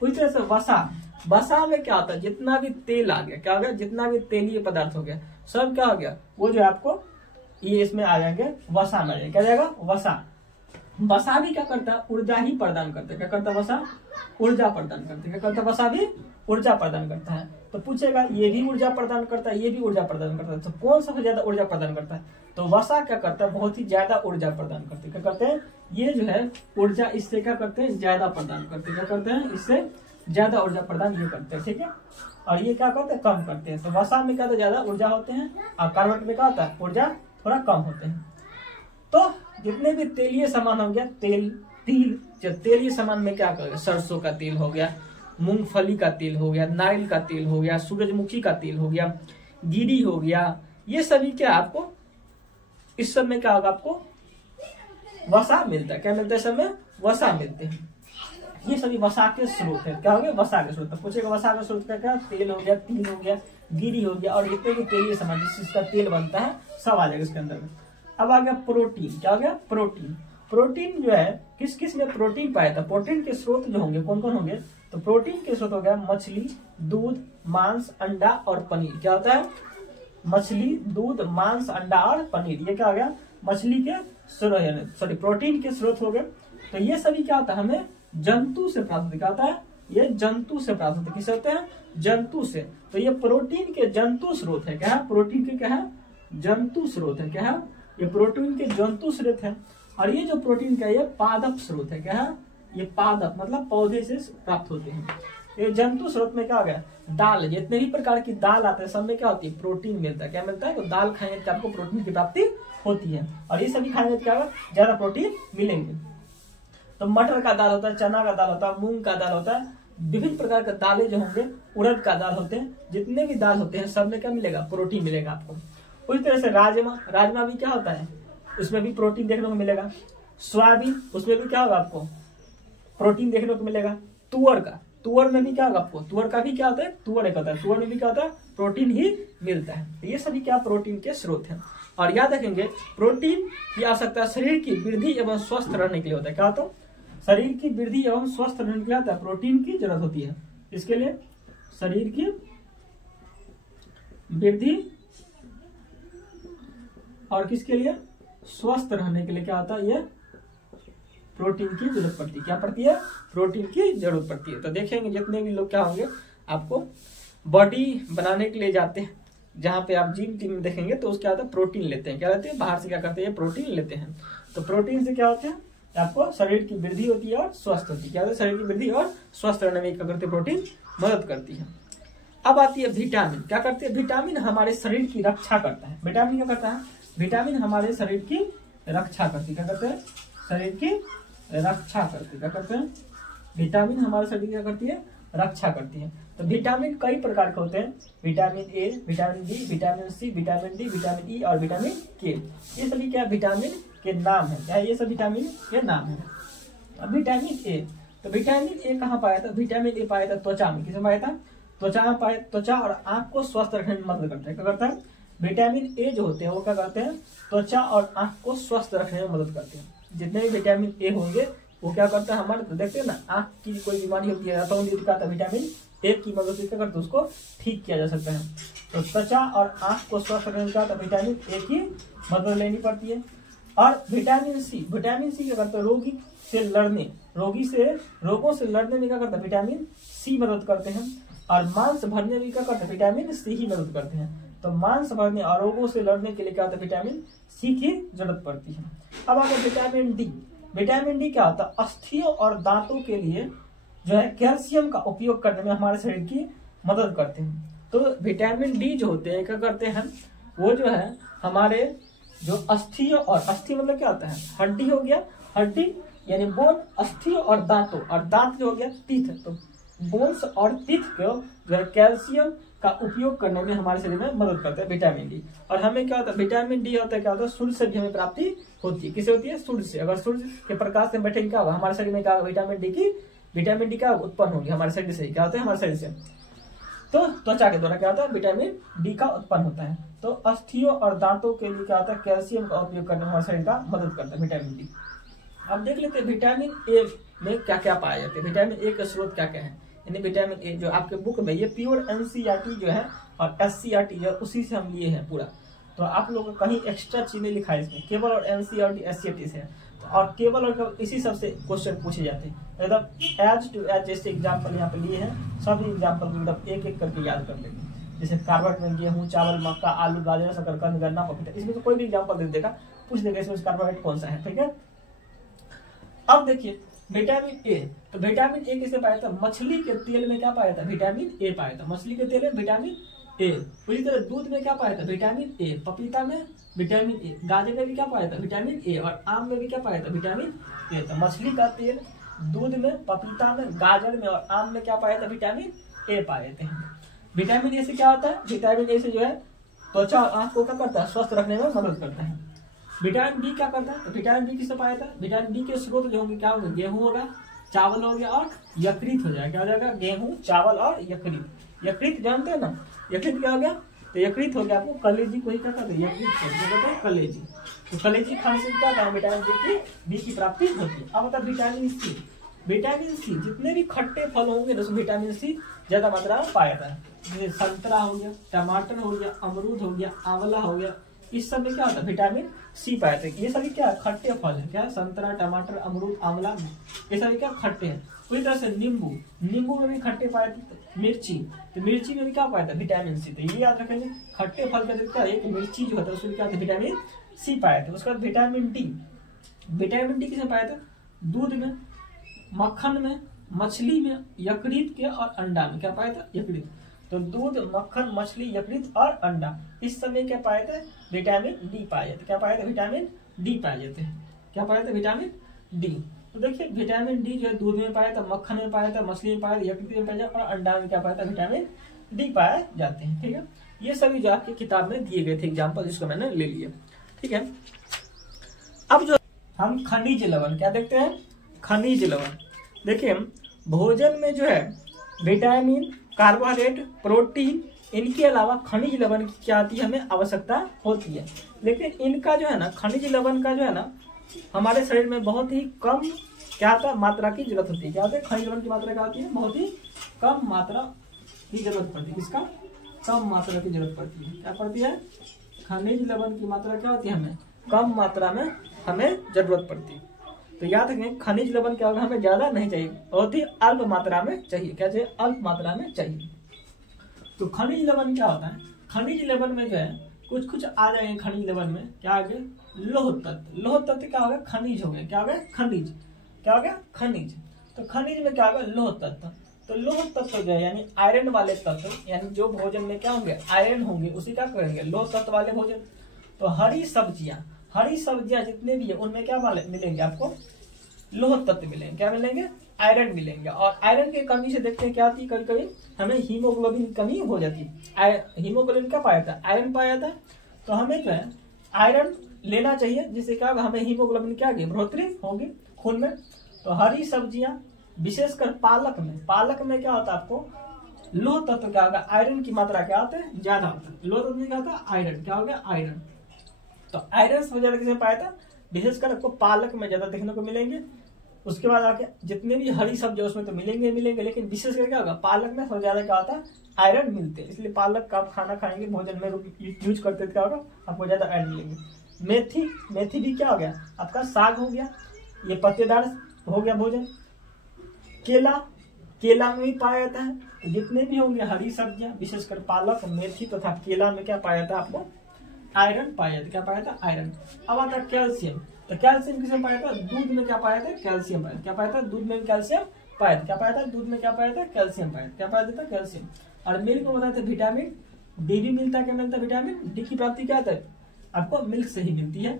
पूरी तरह से वसा, वसा में क्या होता है, जितना भी तेल आ गया, क्या हो गया, जितना भी तेलीय पदार्थ हो गया, सब क्या हो गया, वो जो आपको ये इसमें आ जाएंगे, वसा में आ जाएगा। क्या जाएगा, वसा। वसा भी क्या करता है, ऊर्जा ही प्रदान करता है। क्या करता है, वसा ऊर्जा प्रदान करता है। क्या करता है, वसा भी ऊर्जा प्रदान करता है। तो पूछेगा ये भी ऊर्जा प्रदान करता है, ये भी ऊर्जा प्रदान करता है, तो कौन सबसे ज्यादा ऊर्जा प्रदान करता है, तो वसा क्या करता है, बहुत ही ज्यादा ऊर्जा प्रदान करते हैं। क्या करते हैं, ये जो है ऊर्जा इससे क्या करते हैं, ज्यादा प्रदान करते हैं। क्या करते हैं, इससे ज्यादा ऊर्जा प्रदान ये करते हैं, ठीक है। और ये क्या करते हैं, कम करते हैं। तो वसा में क्या होता है, ज्यादा ऊर्जा होते हैं, और कार्बोहाइड्रेट में क्या होता है, ऊर्जा थोड़ा कम होते हैं। तो जितने भी तेलीय सामान हो गया, तेल, तिल, जो तेलीय सामान में क्या करेगा, सरसों का तेल हो गया, मूंगफली का तेल हो गया, नारियल का तेल हो गया, सूरजमुखी का तेल हो गया, गिरी हो गया, ये सभी क्या आपको, इस सब में क्या होगा, आपको वसा मिलता है। क्या मिलता है, सब में वसा मिलते हैं। ये सभी वसा के स्रोत है। क्या हो गया, वसा के स्रोत। पूछेगा वसा का स्रोत क्या, तेल हो गया, तिल हो गया, गिरी हो गया, और जितने भी तेलीय सामान जिसका तेल बनता है सब आ जाएगा इसके अंदर में। अब आ गया प्रोटीन। क्या हो गया, प्रोटीन। प्रोटीन जो है किस किस में प्रोटीन पाया था, प्रोटीन के स्रोत जो होंगे कौन कौन होंगे, तो प्रोटीन के स्रोत हो गया मछली, दूध, मांस, अंडा और पनीर। क्या होता है, मछली, दूध, मांस, अंडा और पनीर, ये क्या हो गया, मछली के स्रोत, सॉरी प्रोटीन के स्रोत हो गए। तो ये सभी क्या होता है, हमें जंतु से प्राप्त होता है। क्या होता है, ये जंतु से प्राप्त होते हैं। किससे होते हैं, जंतु से। तो ये प्रोटीन के जंतु स्रोत है। क्या है, प्रोटीन के क्या है, जंतु स्रोत है। क्या है, ये प्रोटीन के जंतु स्रोत है। और ये जो प्रोटीन का ये पादप स्रोत है। क्या है, ये पादप मतलब पौधे से प्राप्त होते हैं। ये जंतु स्रोत में क्या हो गया, दाल, जितने भी प्रकार की दाल आते हैं सब में क्या होती है, प्रोटीन मिलता है। क्या मिलता है, तो दाल खाने से आपको प्रोटीन की प्राप्ति होती है। और ये सभी खाने से क्या होगा, ज्यादा प्रोटीन मिलेंगे। तो मटर का दाल होता है, चना का दाल होता है, मूंग का दाल होता है, विभिन्न प्रकार के दालें जो होंगे, उड़द का दाल होते हैं, जितने भी दाल होते हैं सब में क्या मिलेगा, प्रोटीन मिलेगा आपको। उसी तरह से राजमा, राजमा भी क्या होता है, उसमें भी प्रोटीन देखने को मिलेगा। सोयाबीन, उसमें भी क्या होगा, आपको प्रोटीन देखने को मिलेगा। तुअर का, तुअर में भी क्या होगा आपको, तुअर का भी क्या होता है, तुअर एक होता है, तुअर में भी क्या होता है, प्रोटीन ही मिलता है। तो ये सभी क्या प्रोटीन के स्रोत हैं। और याद रखेंगे प्रोटीन की आवश्यकता शरीर की वृद्धि एवं स्वस्थ रहने के लिए होता है। क्या होता है, शरीर की वृद्धि एवं स्वस्थ रहने के लिए प्रोटीन की जरूरत होती है। इसके लिए शरीर की वृद्धि और किसके लिए, स्वस्थ रहने के लिए क्या होता है, ये प्रोटीन की जरूरत पड़ती है। क्या पड़ती है, प्रोटीन की जरूरत पड़ती है। तो देखेंगे जितने भी लोग क्या होंगे, आपको बॉडी बनाने के लिए जाते हैं, जहां पे आप जिम टीम में देखेंगे तो उसके होता है प्रोटीन लेते हैं। क्या लेते हैं, बाहर से क्या करते हैं, प्रोटीन लेते हैं। तो प्रोटीन से क्या होता है, आपको शरीर की वृद्धि होती है और स्वस्थ होती है। क्या होता है, शरीर की वृद्धि और स्वस्थ रहने में क्या करते हैं, प्रोटीन मदद करती है। अब आती है विटामिन। क्या करती है? विटामिन हमारे शरीर की रक्षा करता है। विटामिन क्या करता है? विटामिन हमारे शरीर की रक्षा करती है। क्या करते हैं? शरीर की रक्षा करती है। क्या करते हैं? विटामिन हमारे शरीर की क्या करती है? रक्षा करती है। तो विटामिन कई प्रकार के होते हैं, vitamin A, vitamin B, vitamin C, vitamin D, vitamin E और विटामिन के। ये सभी क्या विटामिन के नाम है। क्या ये सब विटामिन के नाम है? अब विटामिन ए, तो विटामिन ए कहाँ पाया था? विटामिन ए पाया था त्वचा में। किसे पाया था? त्वचा में पाया। त्वचा और आंख को स्वस्थ रखने में मदद करता है। क्या करता है? विटामिन ए जो होते हैं वो क्या करते हैं? त्वचा और आंख को स्वस्थ रखने में मदद करते हैं। जितने भी विटामिन ए होंगे वो क्या करता है? हमारे तो देखते हैं ना, आंख की कोई बीमारी होती है तो विटामिन ए की मदद से क्या करते हैं? उसको ठीक किया जा सकता है। तो त्वचा और आंख को स्वस्थ रखने का विटामिन ए की मदद लेनी पड़ती है। और विटामिन सी, विटामिन सी क्या करता है? रोगों से लड़ने में क्या करता है? विटामिन सी मदद करते हैं। और मांस भरने में क्या करते हैं? विटामिन सी ही मदद करते हैं। तो मांस भरने और रोगों से लड़ने के लिए क्या होता है? विटामिन सी की जरूरत पड़ती है। अब आता है विटामिन डी। विटामिन डी क्या होता है? अस्थियों और दांतों के लिए जो है कैल्शियम का उपयोग करने में हमारे शरीर की मदद करते हैं। तो विटामिन डी जो होते हैं क्या करते हैं? वो जो है हमारे जो अस्थियों, और अस्थि मतलब क्या होता है? हड्डी हो गया, हड्डी यानी बोन, अस्थियों और दांतों, और दांत जो हो गया टीथ। तो बोन्स और टीथ को जो है कैल्शियम का उपयोग करने में हमारे शरीर में मदद करता है विटामिन डी। और हमें क्या होता है? विटामिन डी होता है क्या होता है? सूर्य से भी हमें प्राप्ति होती है। किसे होती है? सूर्य से। अगर सूर्य के प्रकाश से बैठेंगे क्या होगा? हमारे शरीर में क्या होगा? विटामिन डी का उत्पन्न होगी हमारे शरीर से। क्या होता है? हमारे शरीर से तो त्वचा के द्वारा क्या होता है? विटामिन डी का उत्पन्न होता है। तो अस्थियों और दांतों के लिए क्या होता है? कैल्शियम का उपयोग करने में हमारे शरीर का मदद करता है विटामिन डी। अब देख लेते हैं विटामिन ए में क्या क्या पाया जाता है। विटामिन ए का स्रोत क्या क्या है? यानी विटामिन ए जो आपके बुक में, ये प्योर एनसीईआरटी जो है और एससीईआरटी जो है उसी से हम लिए हैं पूरा। तो आप लोगों को कहीं एक्स्ट्रा चीजें लिखा है इसमें, केवल और एनसीईआरटी एससीईआरटी से। और केवल और इसी सबसे क्वेश्चन पूछे जाते हैं एकदम एज टू एज। जैसे एग्जाम्पल यहाँ पे लिए हैं, सभी एग्जाम्पल मतलब एक एक करके याद कर लेंगे। जैसे कार्बोहाइड्रेट में गेहूं, चावल, मक्का, आलू, गाजर, शकरकंद, गन्ना, पपीता, इसमें तो कोई भी एग्जाम्पल दे देगा, पूछ देगा इसमें कार्बोहाइड्रेट कौन सा है। ठीक है। अब देखिए विटामिन ए, तो विटामिन ए किसे पाया था? मछली के तेल में क्या पाया था? विटामिन ए पाया था। मछली के तेल में विटामिन ए। उसी तरह दूध में क्या पाया था? Vitamin A. पपीता में विटामिन ए। गाजर में भी क्या पाया था? Vitamin A. और आम में भी क्या पाया था? Vitamin A. तो मछली का तेल, दूध में, पपीता में, गाजर में और आम में क्या पाया था? विटामिन ए पाए थे। विटामिन ए से क्या होता है? विटामिन ए से जो है त्वचा और आंख को क्या करता है? स्वस्थ रखने में मदद करता है। विटामिन डी क्या करता है? तो विटामिन डी किससे पाया था? विटामिन डी के स्रोत जो होंगे क्या होंगे? गेहूं होगा, चावल हो गया और यकृत हो जाएगा। क्या हो जाएगा? गेहूं, चावल और यकृत। यकृत जानते हैं ना? यकृत क्या हो गया? तो यकृत हो गया आपको कलेजी को ही क्या कहते हैं? यकृत कलेजी। तो कलेजी खाने से क्या होता है? विटामिन डी की प्राप्ति होती है। अब होता है विटामिन सी। विटामिन सी जितने भी खट्टे फल होंगे ना उसमें विटामिन सी ज्यादा मात्रा में पाया जाता है। जैसे संतरा हो गया, टमाटर हो गया, अमरूद हो गया, आंवला हो गया, इस सब में क्या होता है? विटामिन सी पाया जाता है। ये सभी क्या खट्टे फल है। क्या? संतरा, टमाटर, अमरूद, आंवला, ये सभी क्या खट्टे हैं। उसी तरह से नींबू, नींबू में भी खट्टे पाए थे। मिर्ची, तो मिर्ची में भी क्या पाया था? Vitamin C. तो ये याद रखेंगे खट्टे फल का देखता है एक मिर्ची जो होता है उसमें क्या होता है? विटामिन सी पाया था। उसके बाद विटामिन डी। विटामिन डी किसमें पाया था? दूध में, मक्खन में, मछली में, यकृत के और अंडा में। क्या पाया था? यकृत। तो दूध, मक्खन, मछली, यकृत और अंडा, इस समय क्या पाए थे? विटामिन डी पाए जाते। क्या पाए थे? विटामिन डी पाए जाते हैं। क्या पाए थे? Vitamin D. तो देखिए विटामिन डी जो है दूध में पाया था, मक्खन में पाया था, मछली में पाया था, यकृत में पाया जाता और अंडा में क्या पाया था? विटामिन डी पाए जाते हैं। ठीक है। ये सभी जो आपकी किताब में दिए गए थे एग्जाम्पल, जिसको मैंने ले लिया। ठीक है। अब जो हम खनिज लवण क्या देखते हैं? खनिज लवण। देखिए भोजन में जो है विटामिन, कार्बोहाइड्रेट, प्रोटीन, इनके अलावा खनिज लवण की क्या आती है? हमें आवश्यकता होती है। लेकिन इनका जो है ना, खनिज लवण का जो है ना हमारे शरीर में बहुत ही कम क्या होता है? मात्रा की जरूरत होती है। क्या होता है? खनिज लवण की मात्रा क्या होती है? बहुत ही कम मात्रा की जरूरत पड़ती है। किसका? कम मात्रा की जरूरत पड़ती है। क्या पड़ती है? खनिज लवण की मात्रा क्या होती है? हमें कम मात्रा में हमें जरूरत पड़ती है। तो याद रखें खनिज लवण क्या होगा? हमें ज्यादा नहीं चाहिए, बहुत ही अल्प मात्रा में चाहिए। क्या चाहिए? अल्प मात्रा में चाहिए। तो खनिज लवण क्या होता है? खनिज लवण में जो है कुछ आ जाएंगे खनिज लवण में। क्या आ गए? लौह तत्व। लौह तत्व क्या होगा? खनिज हो गए। क्या हो गया? खनिज। क्या हो गया? खनिज। तो खनिज में क्या होगा? लौह तत्व। तो लौह तत्व जो है यानी आयरन वाले तत्व, यानी जो भोजन में क्या होंगे आयरन होंगे, उसी क्या करेंगे लौह तत्व वाले भोजन। तो हरी सब्जियां जितने भी है उनमें क्या वाले मिलेंगे आपको लौह तत्व मिलेंगे, क्या मिलेंगे आयरन मिलेंगे। और आयरन की कमी से देखते हैं क्या आती है, कभी कभी हमें हीमोग्लोबिन की कमी हो जाती है। हीमोग्लोबिन क्या पाया जाता है, आयरन पाया जाता है। तो हमें जो है आयरन लेना चाहिए, जिससे क्या होगा हमें हीमोग्लोबिन क्या होगी बढ़ोतरी होगी खून में। तो हरी सब्जियां विशेषकर पालक में क्या होता है आपको लौह तत्व क्या होगा आयरन की मात्रा क्या होता है ज्यादा होता है। लौह तत्व में क्या होता है आयरन, क्या हो गया आयरन। तो आयरन सबसे ज्यादा किसमें पाया था, विशेषकर आपको पालक में ज्यादा देखने को मिलेंगे। उसके बाद आके जितने भी हरी सब्जी उसमें तो मिलेंगे, लेकिन विशेषकर क्या होगा पालक में सबसे ज्यादा क्या होता है आयरन मिलते हैं। इसलिए पालक का आप खाना खाएंगे भोजन में यूज करते क्या होगा आपको ज्यादा आयरन मिलेंगे। मेथी भी क्या हो गया आपका साग हो गया, ये पत्तेदार हो गया भोजन। केला में भी पाया जाता है। तो जितने भी होंगे हरी सब्जियां विशेषकर पालक, मेथी तथा केला में क्या पाया जाता है आपको आयरन पाया जाता है। क्या पाया जाता है आयरन। अब आता है कैल्शियम। तो कैल्शियम किसमें पाया था, दूध में क्या पाया था कैल्शियम पाया। क्या पाया था दूध में कैल्शियम पाया था। क्या पाया था दूध में क्या पाया था कैल्शियम पाया। क्या पाया जाता कैल्शियम। और मिल्क में बताते विटामिन डी भी मिलता है। क्या मिलता है विटामिन डी की प्राप्ति क्या होता है आपको मिल्क से ही मिलती है।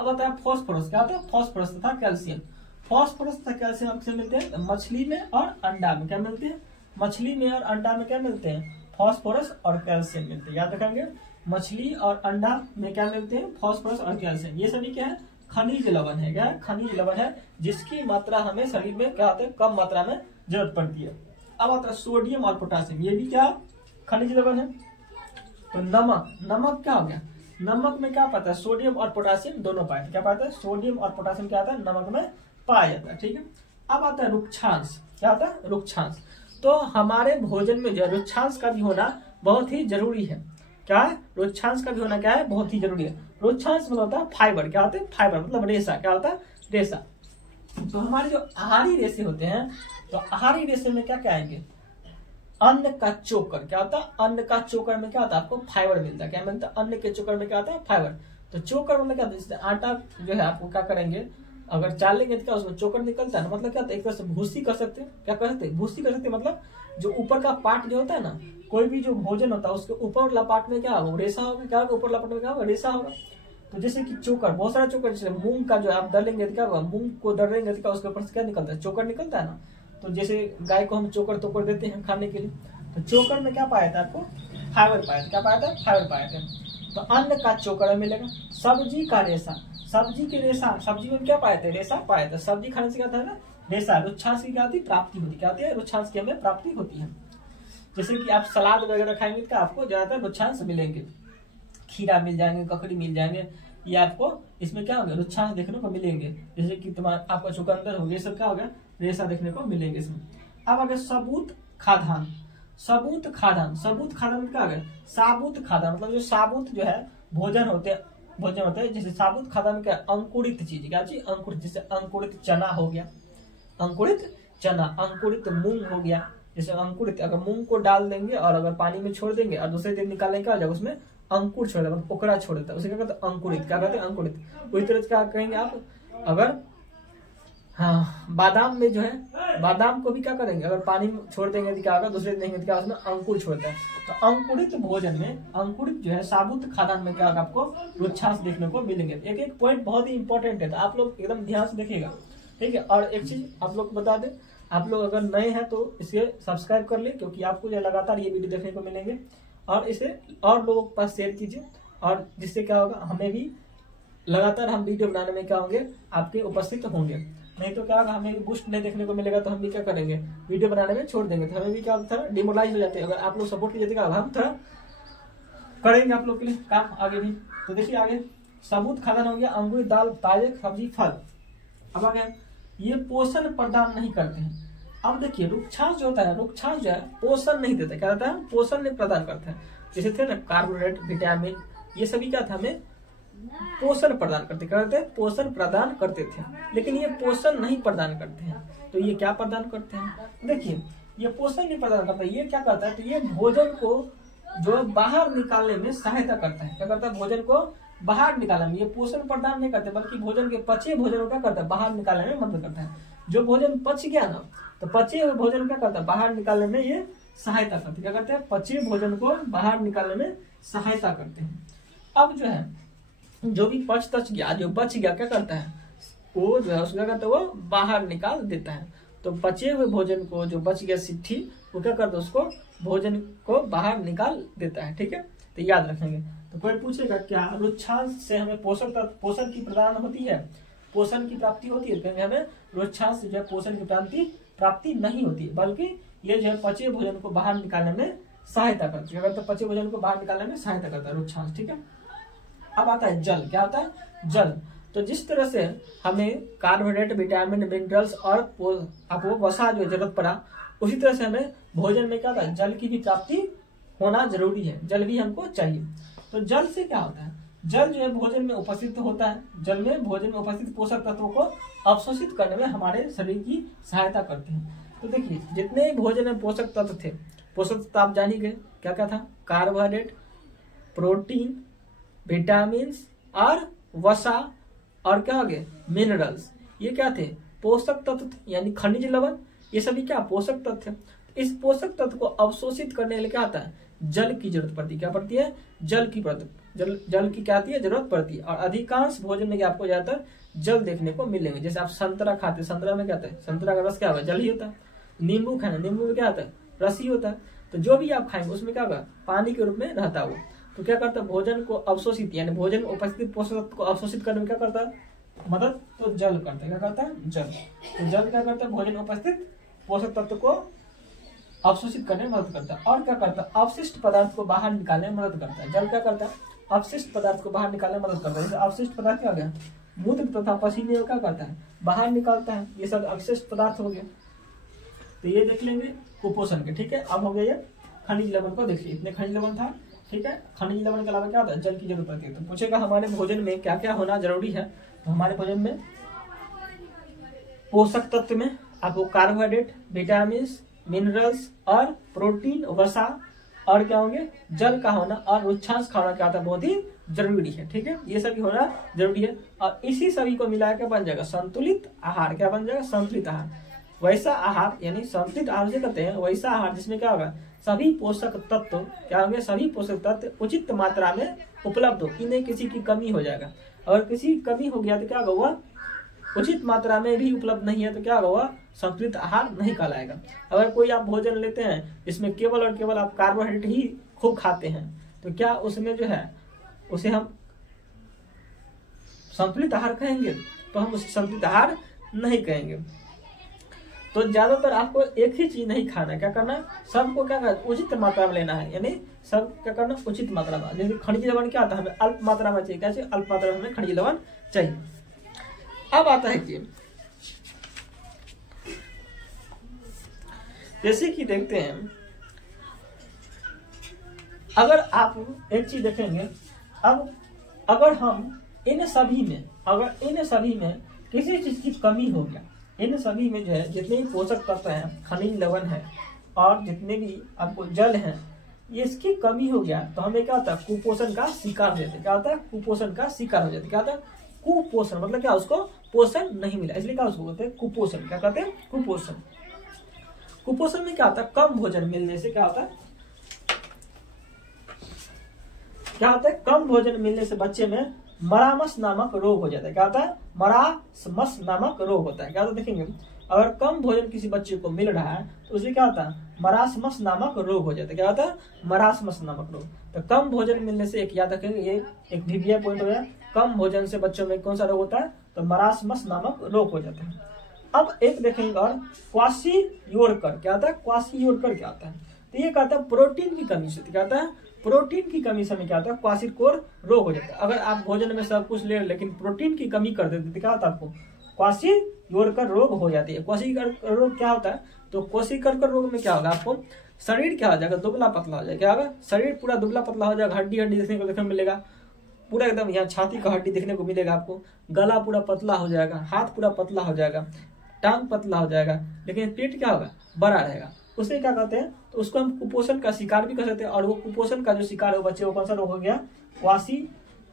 अब आता है फॉस्फोरस। क्या होता है फॉस्फोरस तथा कैल्शियम। फॉस्फोरस तथा कैल्शियम आपसे मिलते हैं मछली में और अंडा में। क्या मिलते हैं मछली में और अंडा में क्या मिलते हैं फॉस्फोरस और कैल्शियम मिलते हैं। याद रखेंगे मछली और अंडा में क्या मिलते हैं फॉस्फोरस और कैल्शियम। ये सभी क्या है खनिज लवण है। क्या है खनिज लवण है जिसकी मात्रा हमें शरीर में क्या होता है कम मात्रा में जरूरत पड़ती है। अब आता है सोडियम और पोटासियम, ये भी क्या खनिज लवण है। तो नमक क्या हो गया, नमक में क्या पाता है सोडियम और पोटासियम दोनों पाए। क्या पाता है सोडियम और पोटासियम क्या आता है नमक में पाया जाता है। ठीक है। अब आता है रुक्षांश। क्या आता है रुक्षांश। तो हमारे भोजन में जो रुक्षांश का भी होना बहुत ही जरूरी है। क्या है रुक्षांश का भी होना क्या है बहुत ही जरूरी है। रुक्षांश मतलब होता है फाइबर। क्या होता है फाइबर मतलब रेशा। क्या होता है रेशा। तो हमारे जो आहारी रेशे होते हैं तो आहारी रेशे में क्या क्या आएंगे अन्न का चोकर। क्या होता है अन्न का चोकर में क्या होता है आपको फाइबर मिलता है। क्या मिलता है अन्न के चोकर में क्या होता है फाइबर। तो चोकर मतलब क्या होता है आटा जो है आपको क्या करेंगे अगर चालेंगे तो क्या उसमें चोकर निकलता है ना, मतलब क्या होता है एक तरह से भूसी कर सकते हैं। क्या कर सकते हैं भूसी कर सकते हैं। मतलब जो ऊपर का पार्ट जो होता है ना कोई भी जो भोजन होता है उसके ऊपर वाला पार्ट में क्या होगा रेशा होगा। क्या होगा ऊपर वाला पार्ट में क्या होगा रेशा होगा। तो जैसे कि चोकर बहुत सारा चोकर जैसे मूंग का जो आप दलेंगे तो क्या होगा मूंग को दलेंगे तो क्या उसके ऊपर से क्या निकलता है चोकर निकलता है ना। तो जैसे गाय को हम चोकर तोकर देते हैं खाने के लिए तो चोकर में क्या पाया था आपको फाइबर पाया था। क्या पाया था फाइबर पाया था। तो अन्न का चोकर मिलेगा। सब्जी का रेशा, सब्जी के रेशा सब्जी में क्या पाए थे रेशा पाया था। सब्जी खाने से क्या था ना रेशा। रुक्षांश की क्या होती है प्राप्ति होती। क्या होती है रुक्षांश की हमें प्राप्ति होती है। जैसे कि आप सलाद वगैरह खाएंगे तो आपको ज्यादातर रुक्षांश मिलेंगे। खीरा मिल जाएंगे, ककड़ी मिल जाएंगे, ये आपको इसमें क्या होगा रुक्षांश देखने को मिलेंगे। जैसे कि तुम्हारा आपका चुकंदर हो गया सब क्या होगा रेशा देखने को मिलेंगे इसमें। अब अगर सबूत खाद्यान्न में क्या होगा साबुत खाद्यान्न मतलब जो साबुत जो है भोजन होते हैं जैसे साबुत खाद्यान्न क्या अंकुरित चीज। क्या चीज अंकुरित, जैसे अंकुरित चना हो गया, अंकुरित मूंग हो गया। जैसे अंकुरित अगर मूंग को डाल देंगे और अगर पानी में छोड़ देंगे और दूसरे दिन निकालेंगे क्या हो जाएगा उसमें अंकुर छोड़ देगा, पोकरा छोड़ देता है उसे क्या कहते हैं अंकुरित। क्या कहते हैं अंकुरित। उसी तरह क्या कहेंगे आप अगर हाँ बादाम में जो है बादाम को भी क्या करेंगे अगर पानी में छोड़ देंगे तो क्या होगा दूसरे दिन क्या उसमें अंकुर छोड़ता है। तो अंकुरित भोजन में अंकुरित जो है साबुत खाद्यान्न में क्या होगा आपको रुक्षांश देखने को मिलेंगे। एक एक पॉइंट बहुत ही इंपॉर्टेंट है तो आप लोग एकदम ध्यान से देखिएगा। ठीक है। और एक चीज आप लोग बता दें आप लोग अगर नए हैं तो इसे सब्सक्राइब कर ले क्योंकि आपको जो लगातार ये वीडियो देखने को मिलेंगे और इसे और लोगों के पास शेयर कीजिए और जिससे क्या होगा हमें भी लगातार हम वीडियो बनाने में क्या होंगे आपके उपस्थित होंगे। नहीं तो क्या होगा हमें बूस्ट नहीं देखने को मिलेगा तो हम भी क्या करेंगे वीडियो बनाने में छोड़ देंगे तो हमें भी क्या थोड़ा डिमोरलाइज हो जाते हैं। अगर आप लोग सपोर्ट कीजिए तो हम थोड़ा करेंगे आप लोग के लिए काम आगे भी। तो देखिए आगे सबूत खाद्यान्न हो गया अंकुरित दाल ताजे सब्जी फल। अब आगे ये पोषण प्रदान नहीं करते हैं। अब देखिए रुक्षांश जो होता है रुक्षांश जो है पोषण नहीं देता। क्या होता है पोषण नहीं प्रदान करता है। जैसे थे ना कार्बोहाइड्रेट विटामिन ये सभी क्या था हमें पोषण प्रदान करते करते पोषण प्रदान करते थे लेकिन ये पोषण नहीं प्रदान करते हैं। तो ये क्या प्रदान करते हैं देखिए ये पोषण नहीं प्रदान करता ये क्या करता है तो ये भोजन को जो बाहर निकालने में सहायता करता है। क्या करता है भोजन को बाहर निकालने में, ये पोषण प्रदान नहीं करते बल्कि भोजन के पचे भोजन को क्या करता है, बाहर निकालने में मदद करता है। जो भोजन पच गया ना, तो पचे हुए भोजन क्या करता है, बाहर निकालने में ये सहायता करते हैं। क्या करते हैं, पचे भोजन को बाहर निकालने में सहायता करते हैं। अब जो है जो भी पच तच गया, जो बच गया, क्या करता है, वो जो है उसको क्या करता है, वो बाहर निकाल देता है। तो बचे हुए भोजन को, जो बच गया सिट्ठी, वो क्या करता है, उसको भोजन को बाहर निकाल देता है। ठीक है, तो याद रखेंगे। तो कोई पूछेगा क्या रुच्छांश से हमें पोषण की प्रदान होती है, पोषण की प्राप्ति होती है? कहेंगे हमें रुच्छांश से जो है पोषण की प्राप्ति नहीं होती है, बल्कि ये जो है पचे भोजन को बाहर निकालने में सहायता करती है। तो पचे भोजन को बाहर निकालने में सहायता करता है रुच्छांश। ठीक है, अब आता है जल। क्या होता है, जल। तो जिस तरह से हमें कार्बोहाइड्रेट, विटामिन, मिनरल्स और आपको वसा जो जरूरत पड़ा, उसी तरह से हमें भोजन में क्या होता है, जल की भी प्राप्ति होना जरूरी है, जल भी हमको चाहिए। तो जल से क्या होता है, जल जो है भोजन में उपस्थित होता है। जल में भोजन में उपस्थित पोषक तत्वों को अवशोषित करने में हमारे शरीर की सहायता करते हैं। तो देखिए जितने भोजन में पोषक तत्व थे, पोषक तत्व आप जान ही गए क्या क्या था, कार्बोहाइड्रेट, प्रोटीन, विटामिन और वसा और क्या हो गए, मिनरल्स। ये क्या थे, पोषक तत्व थे, यानी खनिज लवण। ये सभी क्या पोषक तत्व है। इस पोषक तत्व को अवशोषित करने के लिए क्या आता है, जल की जरूरत पड़ती है। क्या पड़ती है, जल की जल की क्या आती है, जरूरत पड़ती है। और अधिकांश भोजन में आपको ज्यादातर जल देखने को मिलेंगे। जैसे आप संतरा खाते हैं, संतरा में क्या होता है, संतरा का रस क्या होगा, जल ही होता है। नींबू खाना, नींबू में क्या होता है, रस ही होता है। तो जो भी आप खाएंगे उसमें क्या होगा, पानी के रूप में रहता है वो। तो क्या करता है, भोजन को अवशोषित, यानी भोजन में उपस्थित पोषक तत्व को अवशोषित करने में क्या करता है, मदद। तो जल करता है, क्या करता है, जल। तो जल क्या करता है, भोजन में उपस्थित पोषक तत्व को अवशोषित करने में मदद करता है। और क्या करता है, अवशिष्ट पदार्थ को बाहर निकालने में मदद करता है। जल क्या करता है, अवशिष्ट पदार्थ को बाहर निकालने में मदद करता है। जैसे अवशिष्ट पदार्थ क्या हो गया, मूत्र तथा पसीने में क्या करता है, बाहर निकालता है। ये सब अवशिष्ट पदार्थ हो गए। तो ये देख लेंगे कुपोषण के। ठीक है, अब हो गया ये खनिज लवण को देखिए, इतने खनिज लवण था। ठीक है, खनिज लवण के अलावा क्या होता है, जल की जरूरत पड़ती है। तो पूछेगा हमारे भोजन में क्या क्या होना जरूरी है। तो हमारे भोजन में पोषक तत्व में आपको कार्बोहाइड्रेट, विटामिन, मिनरल्स और प्रोटीन, वसा और क्या होंगे, जल का होना और रुच्छांश का होना क्या होता है, बहुत ही जरूरी है। ठीक है, ये सभी होना जरूरी है। और इसी सभी को मिला के बन जाएगा संतुलित आहार। क्या बन जाएगा, संतुलित आहार। वैसा आहार, यानी संतुलित आहार से कहते हैं वैसा आहार जिसमें क्या होगा, सभी पोषक तत्व क्या होंगे, सभी पोषक तत्व उचित मात्रा में उपलब्ध हो, कि नहीं किसी की कमी हो जाएगा। अगर किसी की कमी हो गया तो क्या होगा, वह उचित मात्रा में भी उपलब्ध नहीं है तो क्या होगा, वह संतुलित आहार नहीं कहलाएगा। अगर कोई आप भोजन लेते हैं जिसमें केवल और केवल आप कार्बोहाइड्रेट ही खूब खाते हैं, तो क्या उसमें जो है उसे हम संतुलित आहार कहेंगे? तो हम उसे संतुलित आहार नहीं कहेंगे। तो ज्यादातर आपको एक ही चीज नहीं खाना है, क्या करना है, सबको क्या करना, उचित मात्रा में लेना है। यानी सब क्या करना, उचित मात्रा में। जैसे खनिज लवण क्या आता है, हमें अल्प मात्रा में चाहिए। कैसे, अल्प मात्रा में हमें खनिज लवण चाहिए। अब आता है कि जैसे कि देखते हैं, अगर आप एक चीज देखेंगे, अब अगर हम इन सभी में किसी चीज की कमी हो गया, इन सभी में जो है जितने भी पोषक तत्व हैं, खनिज लवण है और जितने भी आपको जल है, ये इसकी कमी हो गया तो हमें क्या होता है, कुपोषण का शिकार हो जाते। क्या होता है, कुपोषण का शिकार हो जाते। क्या होता है, कुपोषण मतलब क्या, उसको पोषण नहीं मिला, इसलिए क्या उसको बोलते हैं, कुपोषण। क्या कहते हैं, कुपोषण। कुपोषण में क्या होता है, कम भोजन मिलने से क्या होता है, कम भोजन मिलने से बच्चे में मरामस नामक रोग हो जाता है। क्या होता है, मरामस नामक रोग होता है। क्या होता है, देखेंगे अगर कम भोजन किसी बच्चे को मिल रहा है तो उसे क्या होता है, मरासमस नामक रोग हो जाता है। क्या होता है, मरासमस नामक रोग। तो कम भोजन मिलने से, एक याद रखेंगे, ये एक वीवीआई पॉइंट हो गया, कम भोजन से बच्चों में कौन सा रोग होता है, तो मरासमस नामक रोग हो जाता है। अब एक देखेंगे और क्वाशियोरकर। क्या होता है, क्वाशियोरकर क्या होता है, तो ये कहता है प्रोटीन की कमी से। क्या होता है, प्रोटीन की कमी से क्या होता है, क्वाशियोरकर रोग हो जाता है। अगर आप भोजन में सब कुछ ले लेकिन प्रोटीन की कमी कर देते तो क्या होता है, आपको क्वाशियोरकर रोग हो जाती है। क्वाशियोरकर रोग क्या होता है, तो क्वाशियोरकर रोग में क्या होगा, आपको शरीर क्या हो जाएगा, दुबला पतला हो जाएगा। क्या होगा, शरीर पूरा दुबला पतला हो जाएगा, हड्डी देखने को मिलेगा, पूरा एकदम यहाँ छाती का हड्डी देखने को मिलेगा आपको, गला पूरा पतला हो जाएगा, हाथ पूरा पतला हो जाएगा, टांग पतला हो जाएगा, लेकिन पेट क्या होगा, बड़ा रहेगा। उसे क्या कहते हैं, तो उसको हम कुपोषण का शिकार भी कर सकते हैं। और वो कुपोषण का जो शिकार है बच्चे को कौन सा रोग हो गया,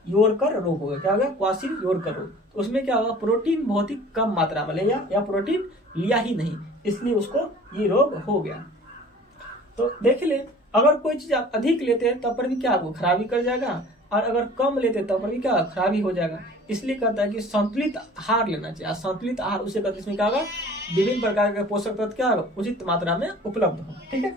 योरकर रोग होगा। क्या होगा? क्वासिल योरकर रोग। तो उसमें क्या होगा? प्रोटीन बहुत ही कम मात्रा में लिया या प्रोटीन लिया ही नहीं, इसलिए उसको ये रोग हो गया। तो देख ले, अगर कोई चीज आप अधिक लेते हैं तब पर भी क्या होगा? खराबी कर जाएगा, और अगर कम लेते हैं तब पर भी क्या होगा? खराबी हो जाएगा। इसलिए कहता है कि संतुलित आहार लेना चाहिए। संतुलित आहार उसे कहते हैं, इसमें क्या होगा? विभिन्न प्रकार के पोषक तत्व क्या होगा? उचित मात्रा में उपलब्ध हो। ठीक है।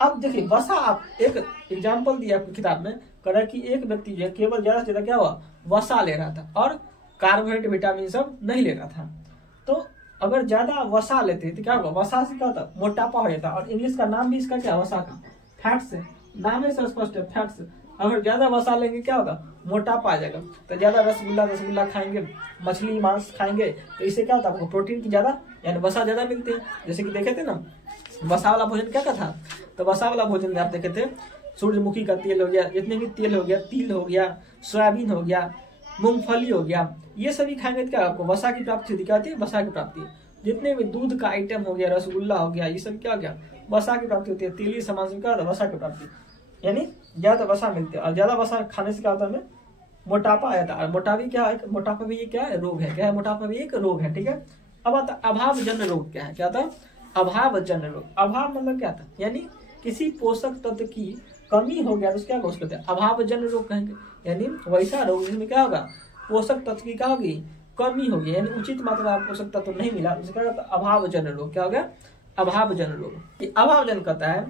अब देखिए वसा, आप एक एग्जाम्पल दिया आपकी किताब में, कह रहा है कि एक व्यक्ति जो है केवल ज्यादा से ज्यादा क्या हुआ? वसा ले रहा था और कार्बोहाइड्रेट विटामिन सब नहीं ले रहा था। तो अगर ज्यादा वसा लेते तो क्या होगा? वसा से क्या होता? मोटापा हो जाता। और इंग्लिश का नाम भी इसका क्या? वसा का फैट्स है, नाम है स्पष्ट है, फैट्स। अगर ज्यादा वसा लेंगे क्या होगा? मोटापा आ जाएगा। तो ज्यादा रसगुल्ला खाएंगे, मछली मांस खाएंगे, तो इससे क्या होता है? आपको प्रोटीन की ज्यादा यानी वसा ज्यादा मिलते हैं। जैसे कि देखे थे ना, वसा वाला भोजन क्या था? तो वसा वाला भोजन में आप देखे थे सूर्यमुखी का तेल हो गया, जितने भी तेल हो गया, तिल हो गया, सोयाबीन हो गया, मूंगफली हो गया, ये सभी खाएंगे तो क्या आपको वसा की प्राप्ति होती? क्या होती है? वसा की प्राप्ति। जितने भी दूध का आइटम हो गया, रसगुल्ला हो गया, ये सब क्या हो गया? वसा की प्राप्ति होती है। तेली सामान से क्या होता है? वसा की प्राप्ति, यानी ज्यादा वसा मिलती है। और ज्यादा वसा खाने से क्या होता है? हमें मोटापा आया था। और मोटापा भी ये क्या है? रोग है। क्या है? मोटापा भी एक रोग है। ठीक है। अब आता अभावजन्य रोग। क्या है? क्या था? अभावजन्य रोग। अभाव मतलब क्या था? यानी किसी पोषक तत्व की कमी हो गया तो क्या कहते हैं? अभावजन्य रोग कहेंगे। यानी वैसा रोग जिसमें क्या होगा? पोषक तत्व की क्या होगी? कमी होगी, यानी उचित मात्रा में पोषक तत्व नहीं मिला, उसे क्या कहता है? अभावजन्य रोग। क्या हो गया? अभावजन्य रोग। अभावजन्य कहता है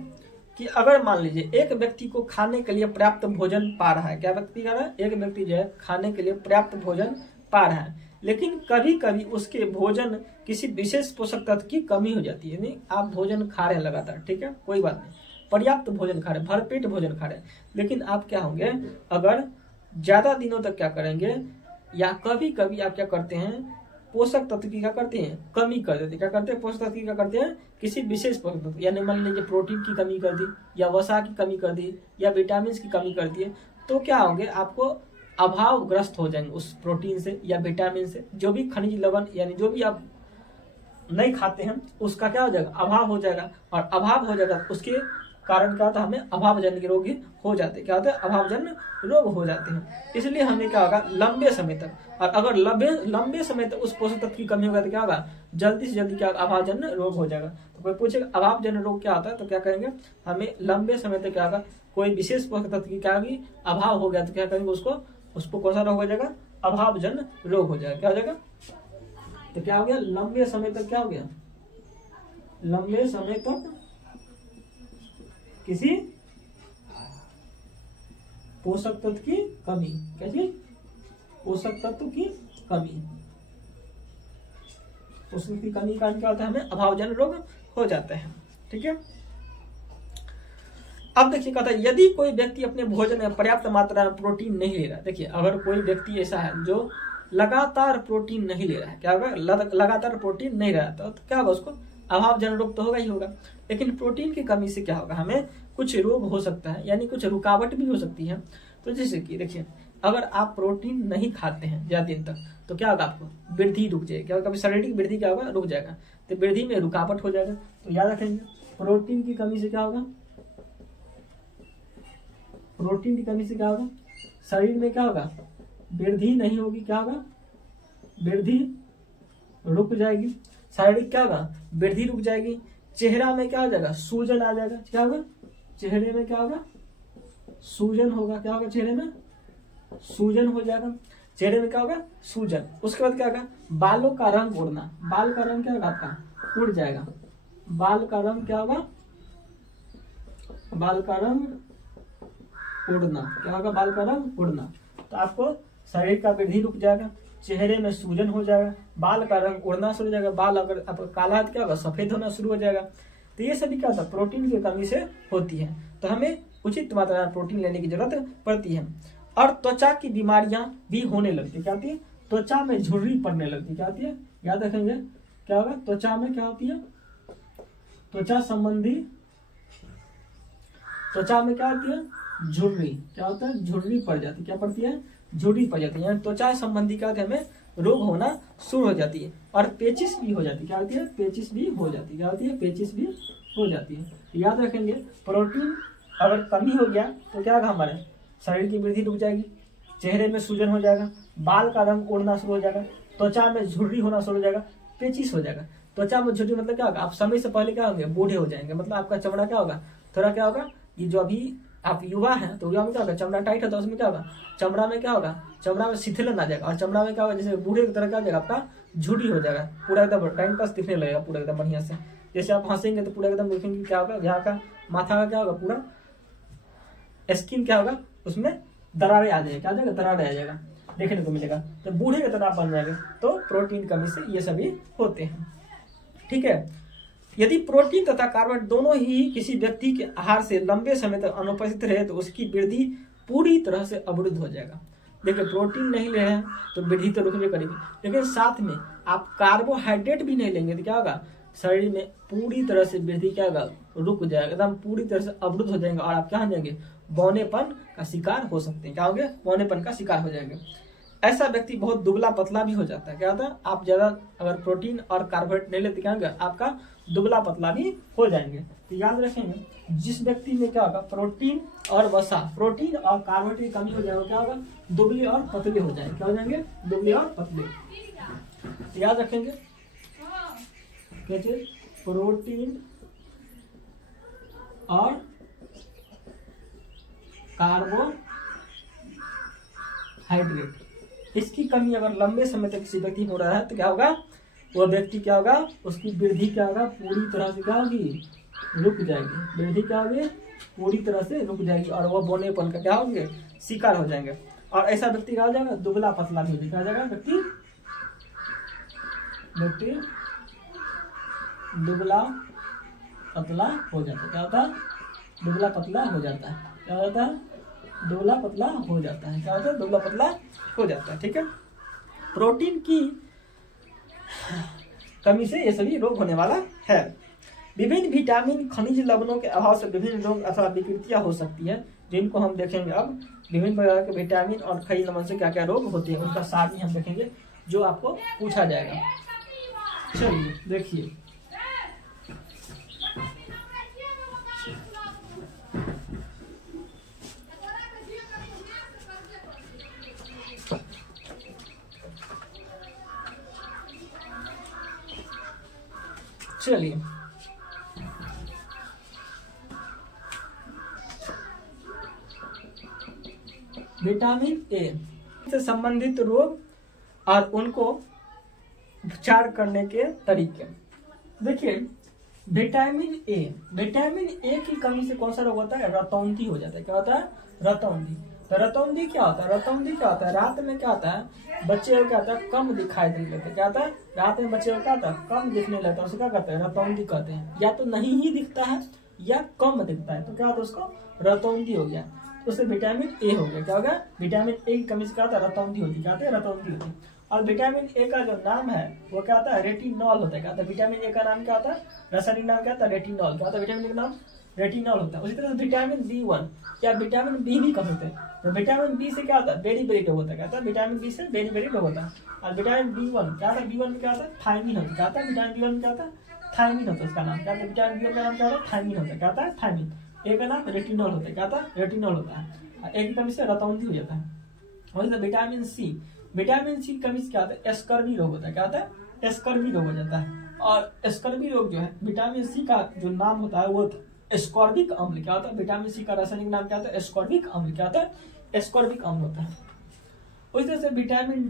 कि अगर मान लीजिए एक व्यक्ति को खाने के लिए पर्याप्त भोजन पा रहा है। क्या व्यक्ति कर रहा है? एक व्यक्ति जो है खाने के लिए पर्याप्त भोजन पा रहा है, लेकिन कभी कभी उसके भोजन किसी विशेष पोषक तत्व की कमी हो जाती है। यानी आप भोजन खा रहे हैं लगातार, ठीक है, कोई बात नहीं, पर्याप्त भोजन खा रहे हैं, भरपेट भोजन खा रहे हैं, लेकिन आप क्या होंगे? अगर ज्यादा दिनों तक क्या करेंगे, या कभी कभी आप क्या करते हैं? पोषक तत्व की क्या करते हैं? कमी कर देते। क्या करते हैं? पोषक तत्व की क्या करते हैं? किसी विशेष पोषक तत्व, यानी मान लीजिए प्रोटीन की कमी कर दी, या वसा की कमी कर दी, या विटामिन की कमी कर दी, तो क्या होंगे? आपको अभावग्रस्त हो जाएंगे उस प्रोटीन से या विटामिन से। जो भी खनिज लवण यानी जो भी आप नहीं खाते हैं उसका क्या हो जाएगा? अभाव हो जाएगा। और अभाव हो जाएगा उसके कारण क्या होता है? हमें अभावजन्य रोग ही हो जाते हैं। क्या होता है? अभावजन्य रोग हो जाते हैं। इसलिए हमें क्या होगा? लंबे समय तक, और अगर लंबे समय तक उस पोषक तत्व की कमी होगा तो क्या होगा? जल्दी से जल्दी क्या? अभावजन्य रोग हो जाएगा। तो कोई पूछेगा अभावजन्य रोग क्या होता है, तो क्या करेंगे? हमें लंबे समय तक क्या होगा? कोई विशेष पोषक तत्व की क्या होगी? अभाव हो गया तो क्या करेंगे? उसको कौन सा रोग हो जाएगा? अभावजन्य रोग हो जाएगा। क्या हो जाएगा? तो क्या हो गया? लंबे समय तक क्या हो गया? लंबे समय तक किसी पोषक तत्व की कमी। कैसी? पोषक तत्व की कमी। पोषक की कमी का क्या होता है? हमें अभावजन्य रोग हो जाते हैं। ठीक है। अब देखिए कहता है यदि कोई व्यक्ति अपने भोजन में पर्याप्त मात्रा में प्रोटीन नहीं ले रहा, देखिए अगर कोई व्यक्ति ऐसा है जो लगातार प्रोटीन नहीं ले रहा है, क्या होगा? लगातार प्रोटीन नहीं रहा तो क्या होगा? उसको अभावजन्य रोग तो होगा ही होगा। लेकिन प्रोटीन की कमी से क्या होगा? हमें कुछ रोग हो सकता है, यानी कुछ रुकावट भी हो सकती है। तो जैसे कि देखिए अगर आप प्रोटीन नहीं खाते हैं ज्यादा दिन तक तो क्या होगा? आपको वृद्धि रुक जाएगी। क्या होगा? शारीरिक वृद्धि क्या होगा? रुक जाएगा। तो वृद्धि में रुकावट हो जाएगा। तो याद रखेंगे प्रोटीन की कमी से क्या होगा? प्रोटीन की कमी से क्या होगा? शरीर में क्या होगा? वृद्धि नहीं होगी। क्या होगा? वृद्धि रुक जाएगी। शारीरिक क्या होगा? वृद्धि रुक जाएगी। चेहरा में क्या हो जाएगा? सूजन आ जाएगा। क्या होगा? चेहरे में क्या होगा? सूजन होगा। क्या होगा? चेहरे में सूजन हो जाएगा। चेहरे में क्या होगा? सूजन। उसके बाद क्या होगा? बालों का रंग उड़ना। बाल का रंग क्या होगा? आपका उड़ जाएगा। बाल का रंग क्या होगा? बाल का रंग उड़ना। क्या होगा? बाल का रंग उड़ना। तो आपको शरीर का वृद्धि रुक जाएगा, चेहरे में सूजन हो जाएगा, बाल का रंग उड़ना शुरू हो जाएगा। बाल अगर आपका काला है तो क्या होगा? सफेद होना शुरू हो जाएगा। तो ये सभी क्या होता है? प्रोटीन की कमी से होती है। तो हमें उचित मात्रा में प्रोटीन लेने की जरूरत पड़ती है। और त्वचा की बीमारियां भी होने लगती है। क्या होती है? त्वचा में झुर्री पड़ने लगती है। क्या होती है? याद रखेंगे क्या होगा? त्वचा में क्या होती है? त्वचा संबंधी, त्वचा में क्या होती है? झुर्री। क्या होता है? झुर्री पड़ जाती है। क्या पड़ती है? झुर्री पड़ जाती है। यानी त्वचा संबंधी क्या होता है? हमें रोग होना शुरू हो जाती है। और पेचिस भी हो जाती है। क्या होती है? पेचिस भी हो जाती है। क्या होती है? पेचिस भी हो जाती है। याद रखेंगे प्रोटीन अगर कमी हो गया तो क्या होगा? हमारे शरीर की वृद्धि रुक जाएगी, चेहरे में सूजन हो जाएगा, बाल का रंग उड़ना शुरू हो जाएगा, त्वचा में झुर्री होना शुरू हो जाएगा, पेचिश हो जाएगा। त्वचा में झुर्री मतलब क्या होगा, आप समय से पहले क्या होंगे, बूढ़े हो जाएंगे। मतलब आपका चमड़ा क्या होगा, थोड़ा क्या होगा, ये जो अभी आप युवा हैं तो युवा में क्या होगा, चमड़ा टाइट होता है, उसमें क्या होगा, चमड़ा में क्या होगा, चमड़ा में शिथिलन आ जाएगा। और चमड़ा में क्या होगा, जैसे बूढ़े की तरह क्या हो जाएगा, आपका झुर्री हो जाएगा, पूरा एकदम टाइम पास दिखने लगेगा, पूरा एकदम बढ़िया से। जैसे आप हंसेंगे तो पूरा एकदम देखेंगे क्या होगा, यहाँ का माथा का क्या होगा, पूरा स्किन क्या होगा, उसमें दरारें आ जाएगी, क्या आ जाएगा, दरारें आ जाएगा, देखने को मिलेगा। तो बूढ़े की तरह आप बन जाएंगे। तो प्रोटीन कमी से ये सभी होते हैं। ठीक है, यदि प्रोटीन तथा कार्बोहाइड्रेट दोनों ही किसी व्यक्ति के आहार से लंबे समय तक अनुपस्थित रहे तो उसकी वृद्धि पूरी तरह से अवरुद्ध हो जाएगा। देखिए, प्रोटीन नहीं ले रहे हैं तो वृद्धि तो रुकने करेगी, लेकिन साथ में आप कार्बोहाइड्रेट भी नहीं लेंगे तो क्या होगा, शरीर में पूरी तरह से वृद्धि क्या होगा, रुक जाएगा, एकदम पूरी तरह से अवरुद्ध हो जाएंगे और आप क्या हो जाएंगे, बौनेपन का शिकार हो सकते हैं। क्या होंगे, बौनेपन का शिकार हो जाएंगे। ऐसा व्यक्ति बहुत दुबला पतला भी हो जाता है। क्या होता है, आप ज्यादा अगर प्रोटीन और कार्बोहाइड्रेट नहीं लेते क्या होगा, आपका दुबला पतला भी हो जाएंगे। तो याद रखेंगे, जिस व्यक्ति में क्या होगा, प्रोटीन और वसा, प्रोटीन और कार्बोहाइड्रेट की कमी हो जाएगा, क्या होगा, दुबले और पतले हो जाएंगे। क्या हो जाएंगे, दुबले और पतले। तो याद रखेंगे, प्रोटीन और कार्बोहाइड्रेट, इसकी कमी अगर लंबे समय तक किसी व्यक्ति हो रहा है तो क्या होगा, वह व्यक्ति क्या होगा, उसकी वृद्धि क्या होगा, पूरी तरह से क्या होगी, रुक जाएगी। वृद्धि क्या होगी, पूरी तरह से रुक जाएगी और वह बौनेपन का क्या होंगे, शिकार हो जाएंगे। और ऐसा व्यक्ति क्या हो जाएगा, दुबला पतला भी हो जाएगा। क्या हो जाएगा, व्यक्ति दुबला पतला हो जाता है। क्या होता है, दुबला पतला हो जाता है। क्या होता है, दुबला पतला हो जाता है। क्या होता है, दुबला पतला हो जाता है। ठीक है, प्रोटीन की कमी से ये सभी रोग होने वाला है। विभिन्न विटामिन, खनिज, लवणों के अभाव से विभिन्न रोग अथवा विकृतियां हो सकती है, जिनको हम देखेंगे अब। विभिन्न प्रकार के विटामिन और खनिज लवण से क्या क्या रोग होते हैं, उनका सारणी हम देखेंगे, जो आपको पूछा जाएगा। चलिए देखिए, चलिए विटामिन ए से संबंधित रोग और उनको उपचार करने के तरीके। देखिए, विटामिन ए की कमी से कौन सा रोग होता है, रतौंधी हो जाता है। क्या होता है, रतौंधी। तो रतौंधी क्या होता है, रतौंधी क्या होता है, रात में क्या होता है, बच्चे को क्या होता है, कम दिखाई देने लगता है। क्या होता है, रात में बच्चे को क्या होता है, कम दिखने लगता है, उसे क्या कहते हैं, रतौंधी कहते हैं। या तो नहीं ही दिखता है या कम दिखता है, तो क्या होता है, उसको रतौंधी हो गया। तो उससे विटामिन ए हो गया। क्या हो गया, विटामिन ए की कमी से क्या होता है, रतौंधी होती है। क्या होती है, रतौंधी होती है। और विटामिन ए का जो नाम है वो क्या होता है, रेटिनॉल होता है। क्या होता है, विटामिन ए का नाम क्या होता है, रासायनिक नाम क्या होता है, रेटिनॉल। क्या होता है, विटामिन ए का नाम रेटिनॉल होता है। उसी तरह से विटामिन B1 या विटामिन बी भी कह सकते हैं। तो विटामिन बी से क्या होता है, बेरी बेरी डोग होता है। क्या होता है, विटामिन बी से बेरी बेरी डोग होता है। और विटामिन B1 क्या होता है, B1 में क्या होता है, थायमिन होता है। क्या होता है, विटामिन B1 में क्या होता है, थायमिन होता है। उसका नाम क्या होता है, विटामिन B1 का नाम क्या होता है, थायमिन होता है। क्या होता है, थायमिन। ए का नाम रेटिनॉल होता है। क्या होता है, रेटिनॉल होता है। एक की कमी से रतौंधी हो जाता है। वही तो विटामिन सी की कमी से क्या होता है, स्कर्वी रोग होता है। क्या होता है, स्कर्वी रोग हो जाता है। और स्कर्वी रोग जो है, विटामिन सी का जो नाम होता है वो एस्कॉर्बिक अम्ल। क्या होता है, विटामिन सी का रासायनिक नाम क्या होता है, एस्कॉर्बिक अम्ल। क्या होता है, एस्कॉर्बिक अम्ल होता है। उसी तरह से विटामिन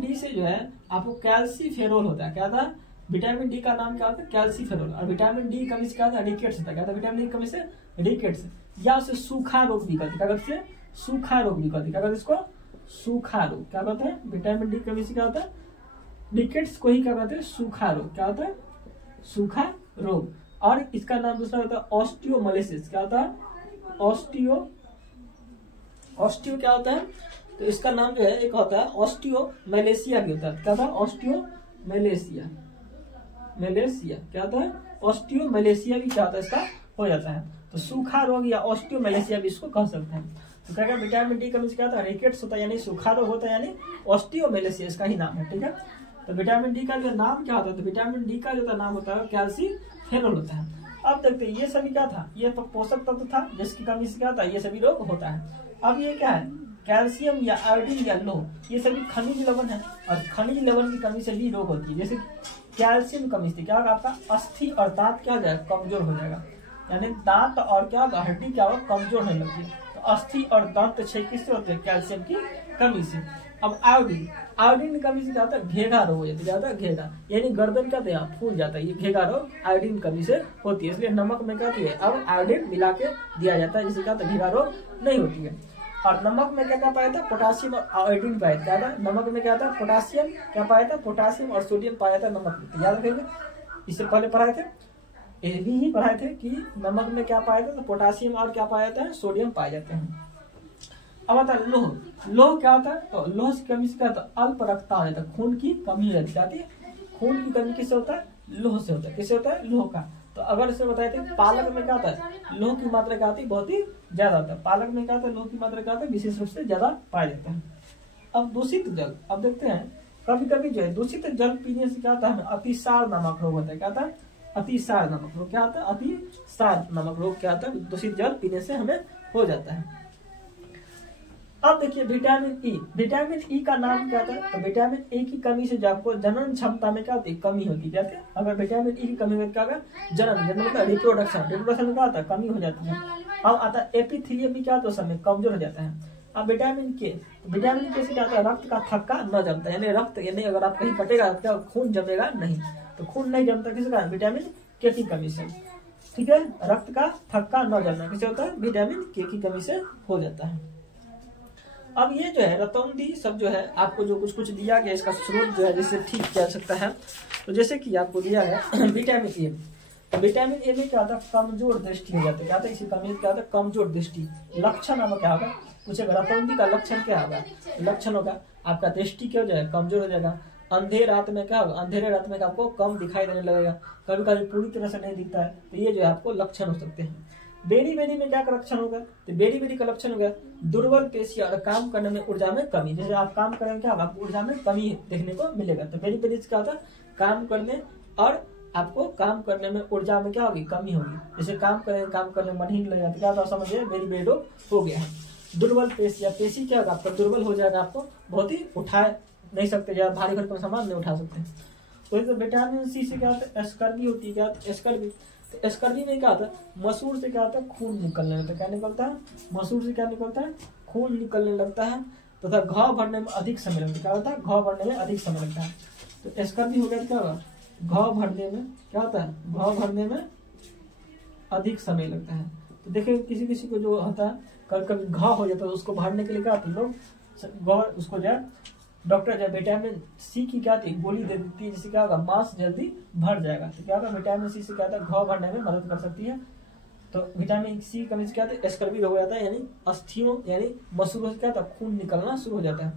डी से जो है आपको कैल्सीफेरोल होता है। क्या होता है, विटामिन डी का नाम क्या होता है, कैल्सीफेरोल। और विटामिन डी की कमी से क्या होता है, रिकेट्स होता है। क्या होता है, विटामिन डी की कमी से रिकेट्स, या उसे सूखा रोग भी कहते हैं। क्या कहते हैं, सूखा रोग भी कहते हैं। क्या कहते हैं इसको, सूखा रोग। क्या कहते हैं, विटामिन डी की कमी से क्या होता है, रिकेट्स को ही क्या कहते हैं, सूखा रोग। क्या होता है, सूखा रोग। और इसका नाम दूसरा होता है ऑस्टियोमलेसिस। क्या होता है, ऑस्टियो क्या होता है, तो इसका नाम जो है एक होता है ऑस्टियोमेलेसिया भी होता है। क्या होता है, ऑस्टियोमेलेसिया। क्या होता है, ऑस्टियोमेलेसिया भी क्या होता है, इसका हो जाता है। तो सूखा रोग या ऑस्टियोमेलेसिया भी इसको कह सकते हैं। तो क्या विटामिन डी कमी से क्या होता है, रिकेट्स होता है, यानी सूखा रोग होता है, यानी ऑस्टियोमेलेसिया इसका ही नाम है। ठीक है, तो विटामिन डी का जो नाम क्या होता है, तो विटामिन डी का जो नाम होता है कैल्सीफेरोल होता है। अब देखते हैं ये सभी क्या था, ये पोषक तत्व था जिसकी कमी से क्या होता है, ये सभी रोग होता है। अब ये क्या है, कैल्शियम या आयोडीन या लोह, ये सभी खनिज लवण है और खनिज लवण की कमी से भी रोग होती है। जैसे कैल्शियम कमी से क्या होगा, आपका अस्थि और दांत क्या हो जाएगा, कमजोर हो जाएगा। यानी दांत और क्या होगा, हड्डी क्या होगा, कमजोर होने लगती है। तो अस्थि और दांत क्षय किससे होते हैं, कैल्शियम की कमी से। अब आयोडीन, आयोडीन की कमी से क्या होता है, घेगा रोग हो जाता है। क्या होता है, घेगा, यानी गर्दन क्या होता है, फूल जाता है। ये घेगा रोग आयोडीन कमी से होती है, इसलिए नमक में क्या होती है, अब आयोडीन मिला के दिया जाता है, जिससे क्या होता है, घेगा रोग नहीं होती है। और नमक में क्या क्या पाया था, पोटासियम और आयोडीन पाया था। क्या था, नमक में क्या था, पोटासियम क्या पाया था, पोटासियम और सोडियम पाया था नमक में। याद रखेंगे, इससे पहले पढ़ाए थे, ये भी पढ़ाए थे कि नमक में क्या पाया था, तो पोटासियम और क्या पाया जाता है, सोडियम पाए जाते हैं। अब आता है लोह, लोह क्या होता है, तो लोह की कमी से क्या होता है, अल्प रक्तता हो जाता है, खून की कमी हो जाती है। खून की कमी किससे होता है, लोह से होता है। किससे होता है, लोह का। तो अगर इसे बताए थे, पालक में क्या होता है, लोह की मात्रा क्या होती है, बहुत ही ज्यादा होता है। पालक में क्या होता है, लोह की मात्रा क्या होता है, विशेष रूप से ज्यादा पाया जाता है। अब दूषित जल, अब देखते हैं कभी कभी जो है दूषित जल पीने से क्या होता है, अतिसार नामक रोग होता है। क्या होता है, अतिसार नामक रोग। क्या होता है, अतिसार नामक रोग क्या होता है, दूषित जल पीने से हमें हो जाता है। अब देखिए विटामिन ई, विटामिन ई का नाम क्या था, तो विटामिन ए की कमी से जो आपको जनन क्षमता में क्या होती है, कमी होती है। क्या, अगर विटामिन ई की कमी में क्या होगा, जनन मतलब रिप्रोडक्शन, रिप्रोडक्शन में क्या होता है, कमी हो जाती है। अब आता है एपिथेलियम भी क्या होता है, समय कमजोर हो जाता है। अब विटामिन के, विटामिन के से क्या होता है, रक्त का थक्का न जमता है, यानी रक्त, यानी अगर आप कहीं कटेगा क्या खून जमेगा नहीं, तो खून नहीं जमता किस कारण, विटामिन के की कमी से। ठीक है, रक्त का थक्का न जमना किससे होता है, विटामिन के की कमी से हो जाता है। अब ये जो है रतौंधी सब जो है आपको जो कुछ कुछ दिया गया, इसका स्रोत जो है जिससे ठीक किया सकता है। तो जैसे कि आपको दिया है विटामिन ए, तो विटामिन ए में क्या होता है, कमजोर दृष्टि हो जाता है। क्या होता है, इसी कमी क्या होता है, कमजोर दृष्टि। लक्षण आपका क्या होगा, पूछेगा रतौंधी का लक्षण क्या होगा, लक्षण होगा आपका दृष्टि क्या हो जाएगा, कमजोर हो जाएगा। अंधेरे रात में क्या होगा, अंधेरे रात में आपको कम दिखाई देने लगेगा, कभी कभी पूरी तरह से नहीं दिखता है। तो ये जो है आपको लक्षण हो सकते हैं। बेरी बेरी में क्या का लक्षण होगा, तो बेरी बेरी का लक्षण होगा दुर्बल पेशी और काम करने में ऊर्जा में कमी। जैसे आप काम करेंगे क्या होगा, आपको ऊर्जा में कमी देखने को मिलेगा। तो बेरी बेरी क्या होता है, काम करने और आपको काम करने में ऊर्जा में क्या होगी, कमी होगी। जैसे काम करने में मन ही लगेगा, तो क्या होता है, समझिए बेरी बेरी रोग हो गया है। दुर्बल पेशी, या पेशी क्या होगा आपका, दुर्बल हो जाएगा, आपको बहुत ही उठा नहीं सकते, या भारी भरकम सामान नहीं उठा सकते। वही तो विटामिन सी से क्या होता है, स्कर्वी होती है। क्या, स्कर्वी, तो स्कर्वी में क्या होता है, मसूर से क्या होता है, खून निकलने लगता है। क्या निकलता है, मसूर से क्या निकलता है, खून निकलने लगता है, तथा घाव भरने में अधिक समय लगता है। क्या होता है, घाव भरने में अधिक समय लगता है। तो स्कर्वी हो गया, क्या होगा, घाव भरने में क्या होता है, घाव भरने में अधिक समय लगता है। तो देखिए किसी किसी को जो होता है, कभी कभी घाव हो जाता है, उसको भरने के लिए क्या होता है, लोग उसको जो है डॉक्टर जो विटामिन सी की क्या गोली दे देती है, जिससे क्या होगा, मांस जल्दी भर जाएगा। तो क्या होगा, विटामिन सी से क्या होता है, घाव भरने में मदद कर सकती है। तो विटामिन सी की कमी से क्या होता है, स्कर्वी हो जाता है, यानी अस्थियों यानी मसूरों से क्या होता है, खून निकलना शुरू हो जाता है।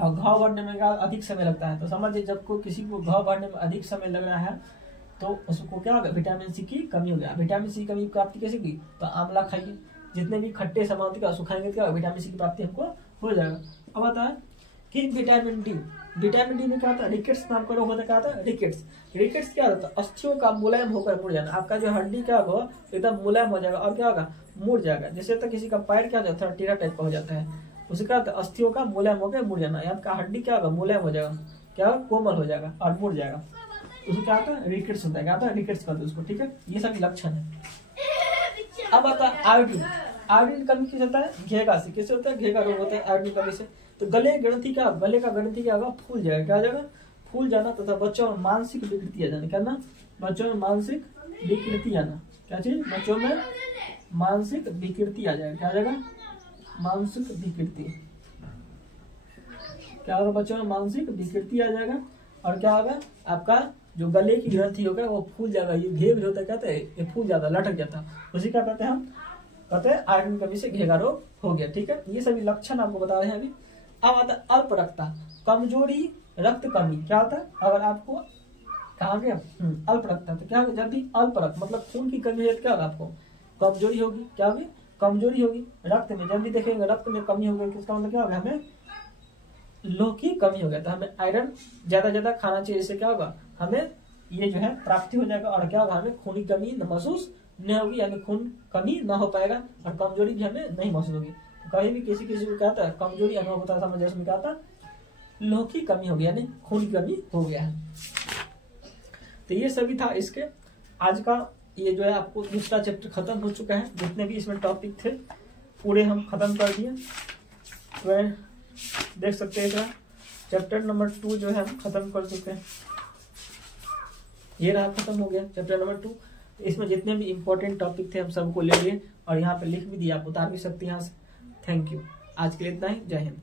और घाव भरने में क्या अधिक समय लगता है। तो समझिए जब को किसी को घाव भरने में अधिक समय लग रहा है, तो उसको क्या होगा, विटामिन सी की कमी हो गया। विटामिन सी की कमी प्राप्ति कैसे की, तो आंवला खाइए, जितने भी खट्टे सामान का सुखाएंगे क्या विटामिन सी की प्राप्ति हमको हो जाएगा। अब आता है कि विटामिन डी, विटामिन डी में क्या होता है, रिकेट्स नाम का रोग होता है। क्या होता है, रिकेट्स, रिकेट्स क्या होता है, अस्थियों का मुलायम होकर मुड़ जाना। आपका जो हड्डी क्या होगा, एकदम मुलायम हो जाएगा और क्या होगा, मुड़ जाएगा। जैसे तो किसी का पैर क्या होता है, टीरा टाइप का हो जाता है, उसे क्या होता है, अस्थियों का मुलायम होकर मुड़ जाना। आपका हड्डी क्या होगा, मुलायम हो जाएगा, क्या कोमल हो जाएगा और मुड़ जाएगा। उसको क्या होता है, रिकेट्स होता है। क्या होता है, रिकेट्स करते हैं उसको। ठीक है, ये सभी लक्षण है। अब आता है आयोडीन, आयोडीन कमी किस होता है, घेगा से। किससे होता है, घेगा रोग होता है आयोडीन कमी से। तो गले ग्रंथि क्या, गले का ग्रंथि क्या होगा, फूल जाएगा। क्या जाएगा, फूल जाना, तथा बच्चों में मानसिक विकृति आ जाना। क्या ना, बच्चों में मानसिक विकृति आना। क्या चीज, बच्चों में मानसिक विकृति आ जाएगा। क्या जाएगा, मानसिक विकृति। क्या होगा, बच्चों में मानसिक विकृति आ जाएगा। और क्या होगा, आपका जो गले की ग्रंथि होगा वो फूल जाएगा। ये घेग जो होता है, कहते हैं ये फूल जाता, लटक जाता, उसी क्या कहते हैं हम, कहते हैं आयरन कमी से घेगा रोग हो गया। ठीक है, ये सभी लक्षण आपको बता रहे हैं अभी। अब आता है अल्प रक्तता, कमजोरी, रक्त कमी। क्या होता है, अगर आपको कहा गया अल्प रक्तता, तो क्या होगा, जब भी अल्प रक्त मतलब खून की कमी है, क्या होगा, आपको कमजोरी होगी। क्या होगी, कमजोरी होगी रक्त में। जब भी देखेंगे रक्त में कमी होगी, किसका मतलब क्या होगा, हमें लोह की कमी हो गया। तो हमें आयरन ज्यादा खाना चाहिए, इससे क्या होगा, हमें ये जो है प्राप्ति हो जाएगा। और क्या होगा, हमें खून की कमी महसूस नहीं होगी, यानी खून कमी ना हो पाएगा और कमजोरी भी हमें नहीं महसूस होगी। कहीं भी किसी किसी को क्या था कमजोरी अनुभव होता था, जैसे क्या था लोह की कमी हो गया, नहीं खून की कमी हो गया है। तो ये सभी था इसके आज का, ये जो है आपको दूसरा चैप्टर खत्म हो चुका है। जितने भी इसमें टॉपिक थे पूरे हम खत्म कर दिए। तो देख सकते हैं चैप्टर नंबर 2 जो है हम खत्म कर चुके हैं। ये रहा, खत्म हो गया चैप्टर नंबर 2। इसमें जितने भी इंपॉर्टेंट टॉपिक थे हम सबको ले लिए और यहाँ पे लिख भी दिया, आप उतार भी सकते हैं यहाँ से। थैंक यू, आज के लिए इतना ही। जय हिंद।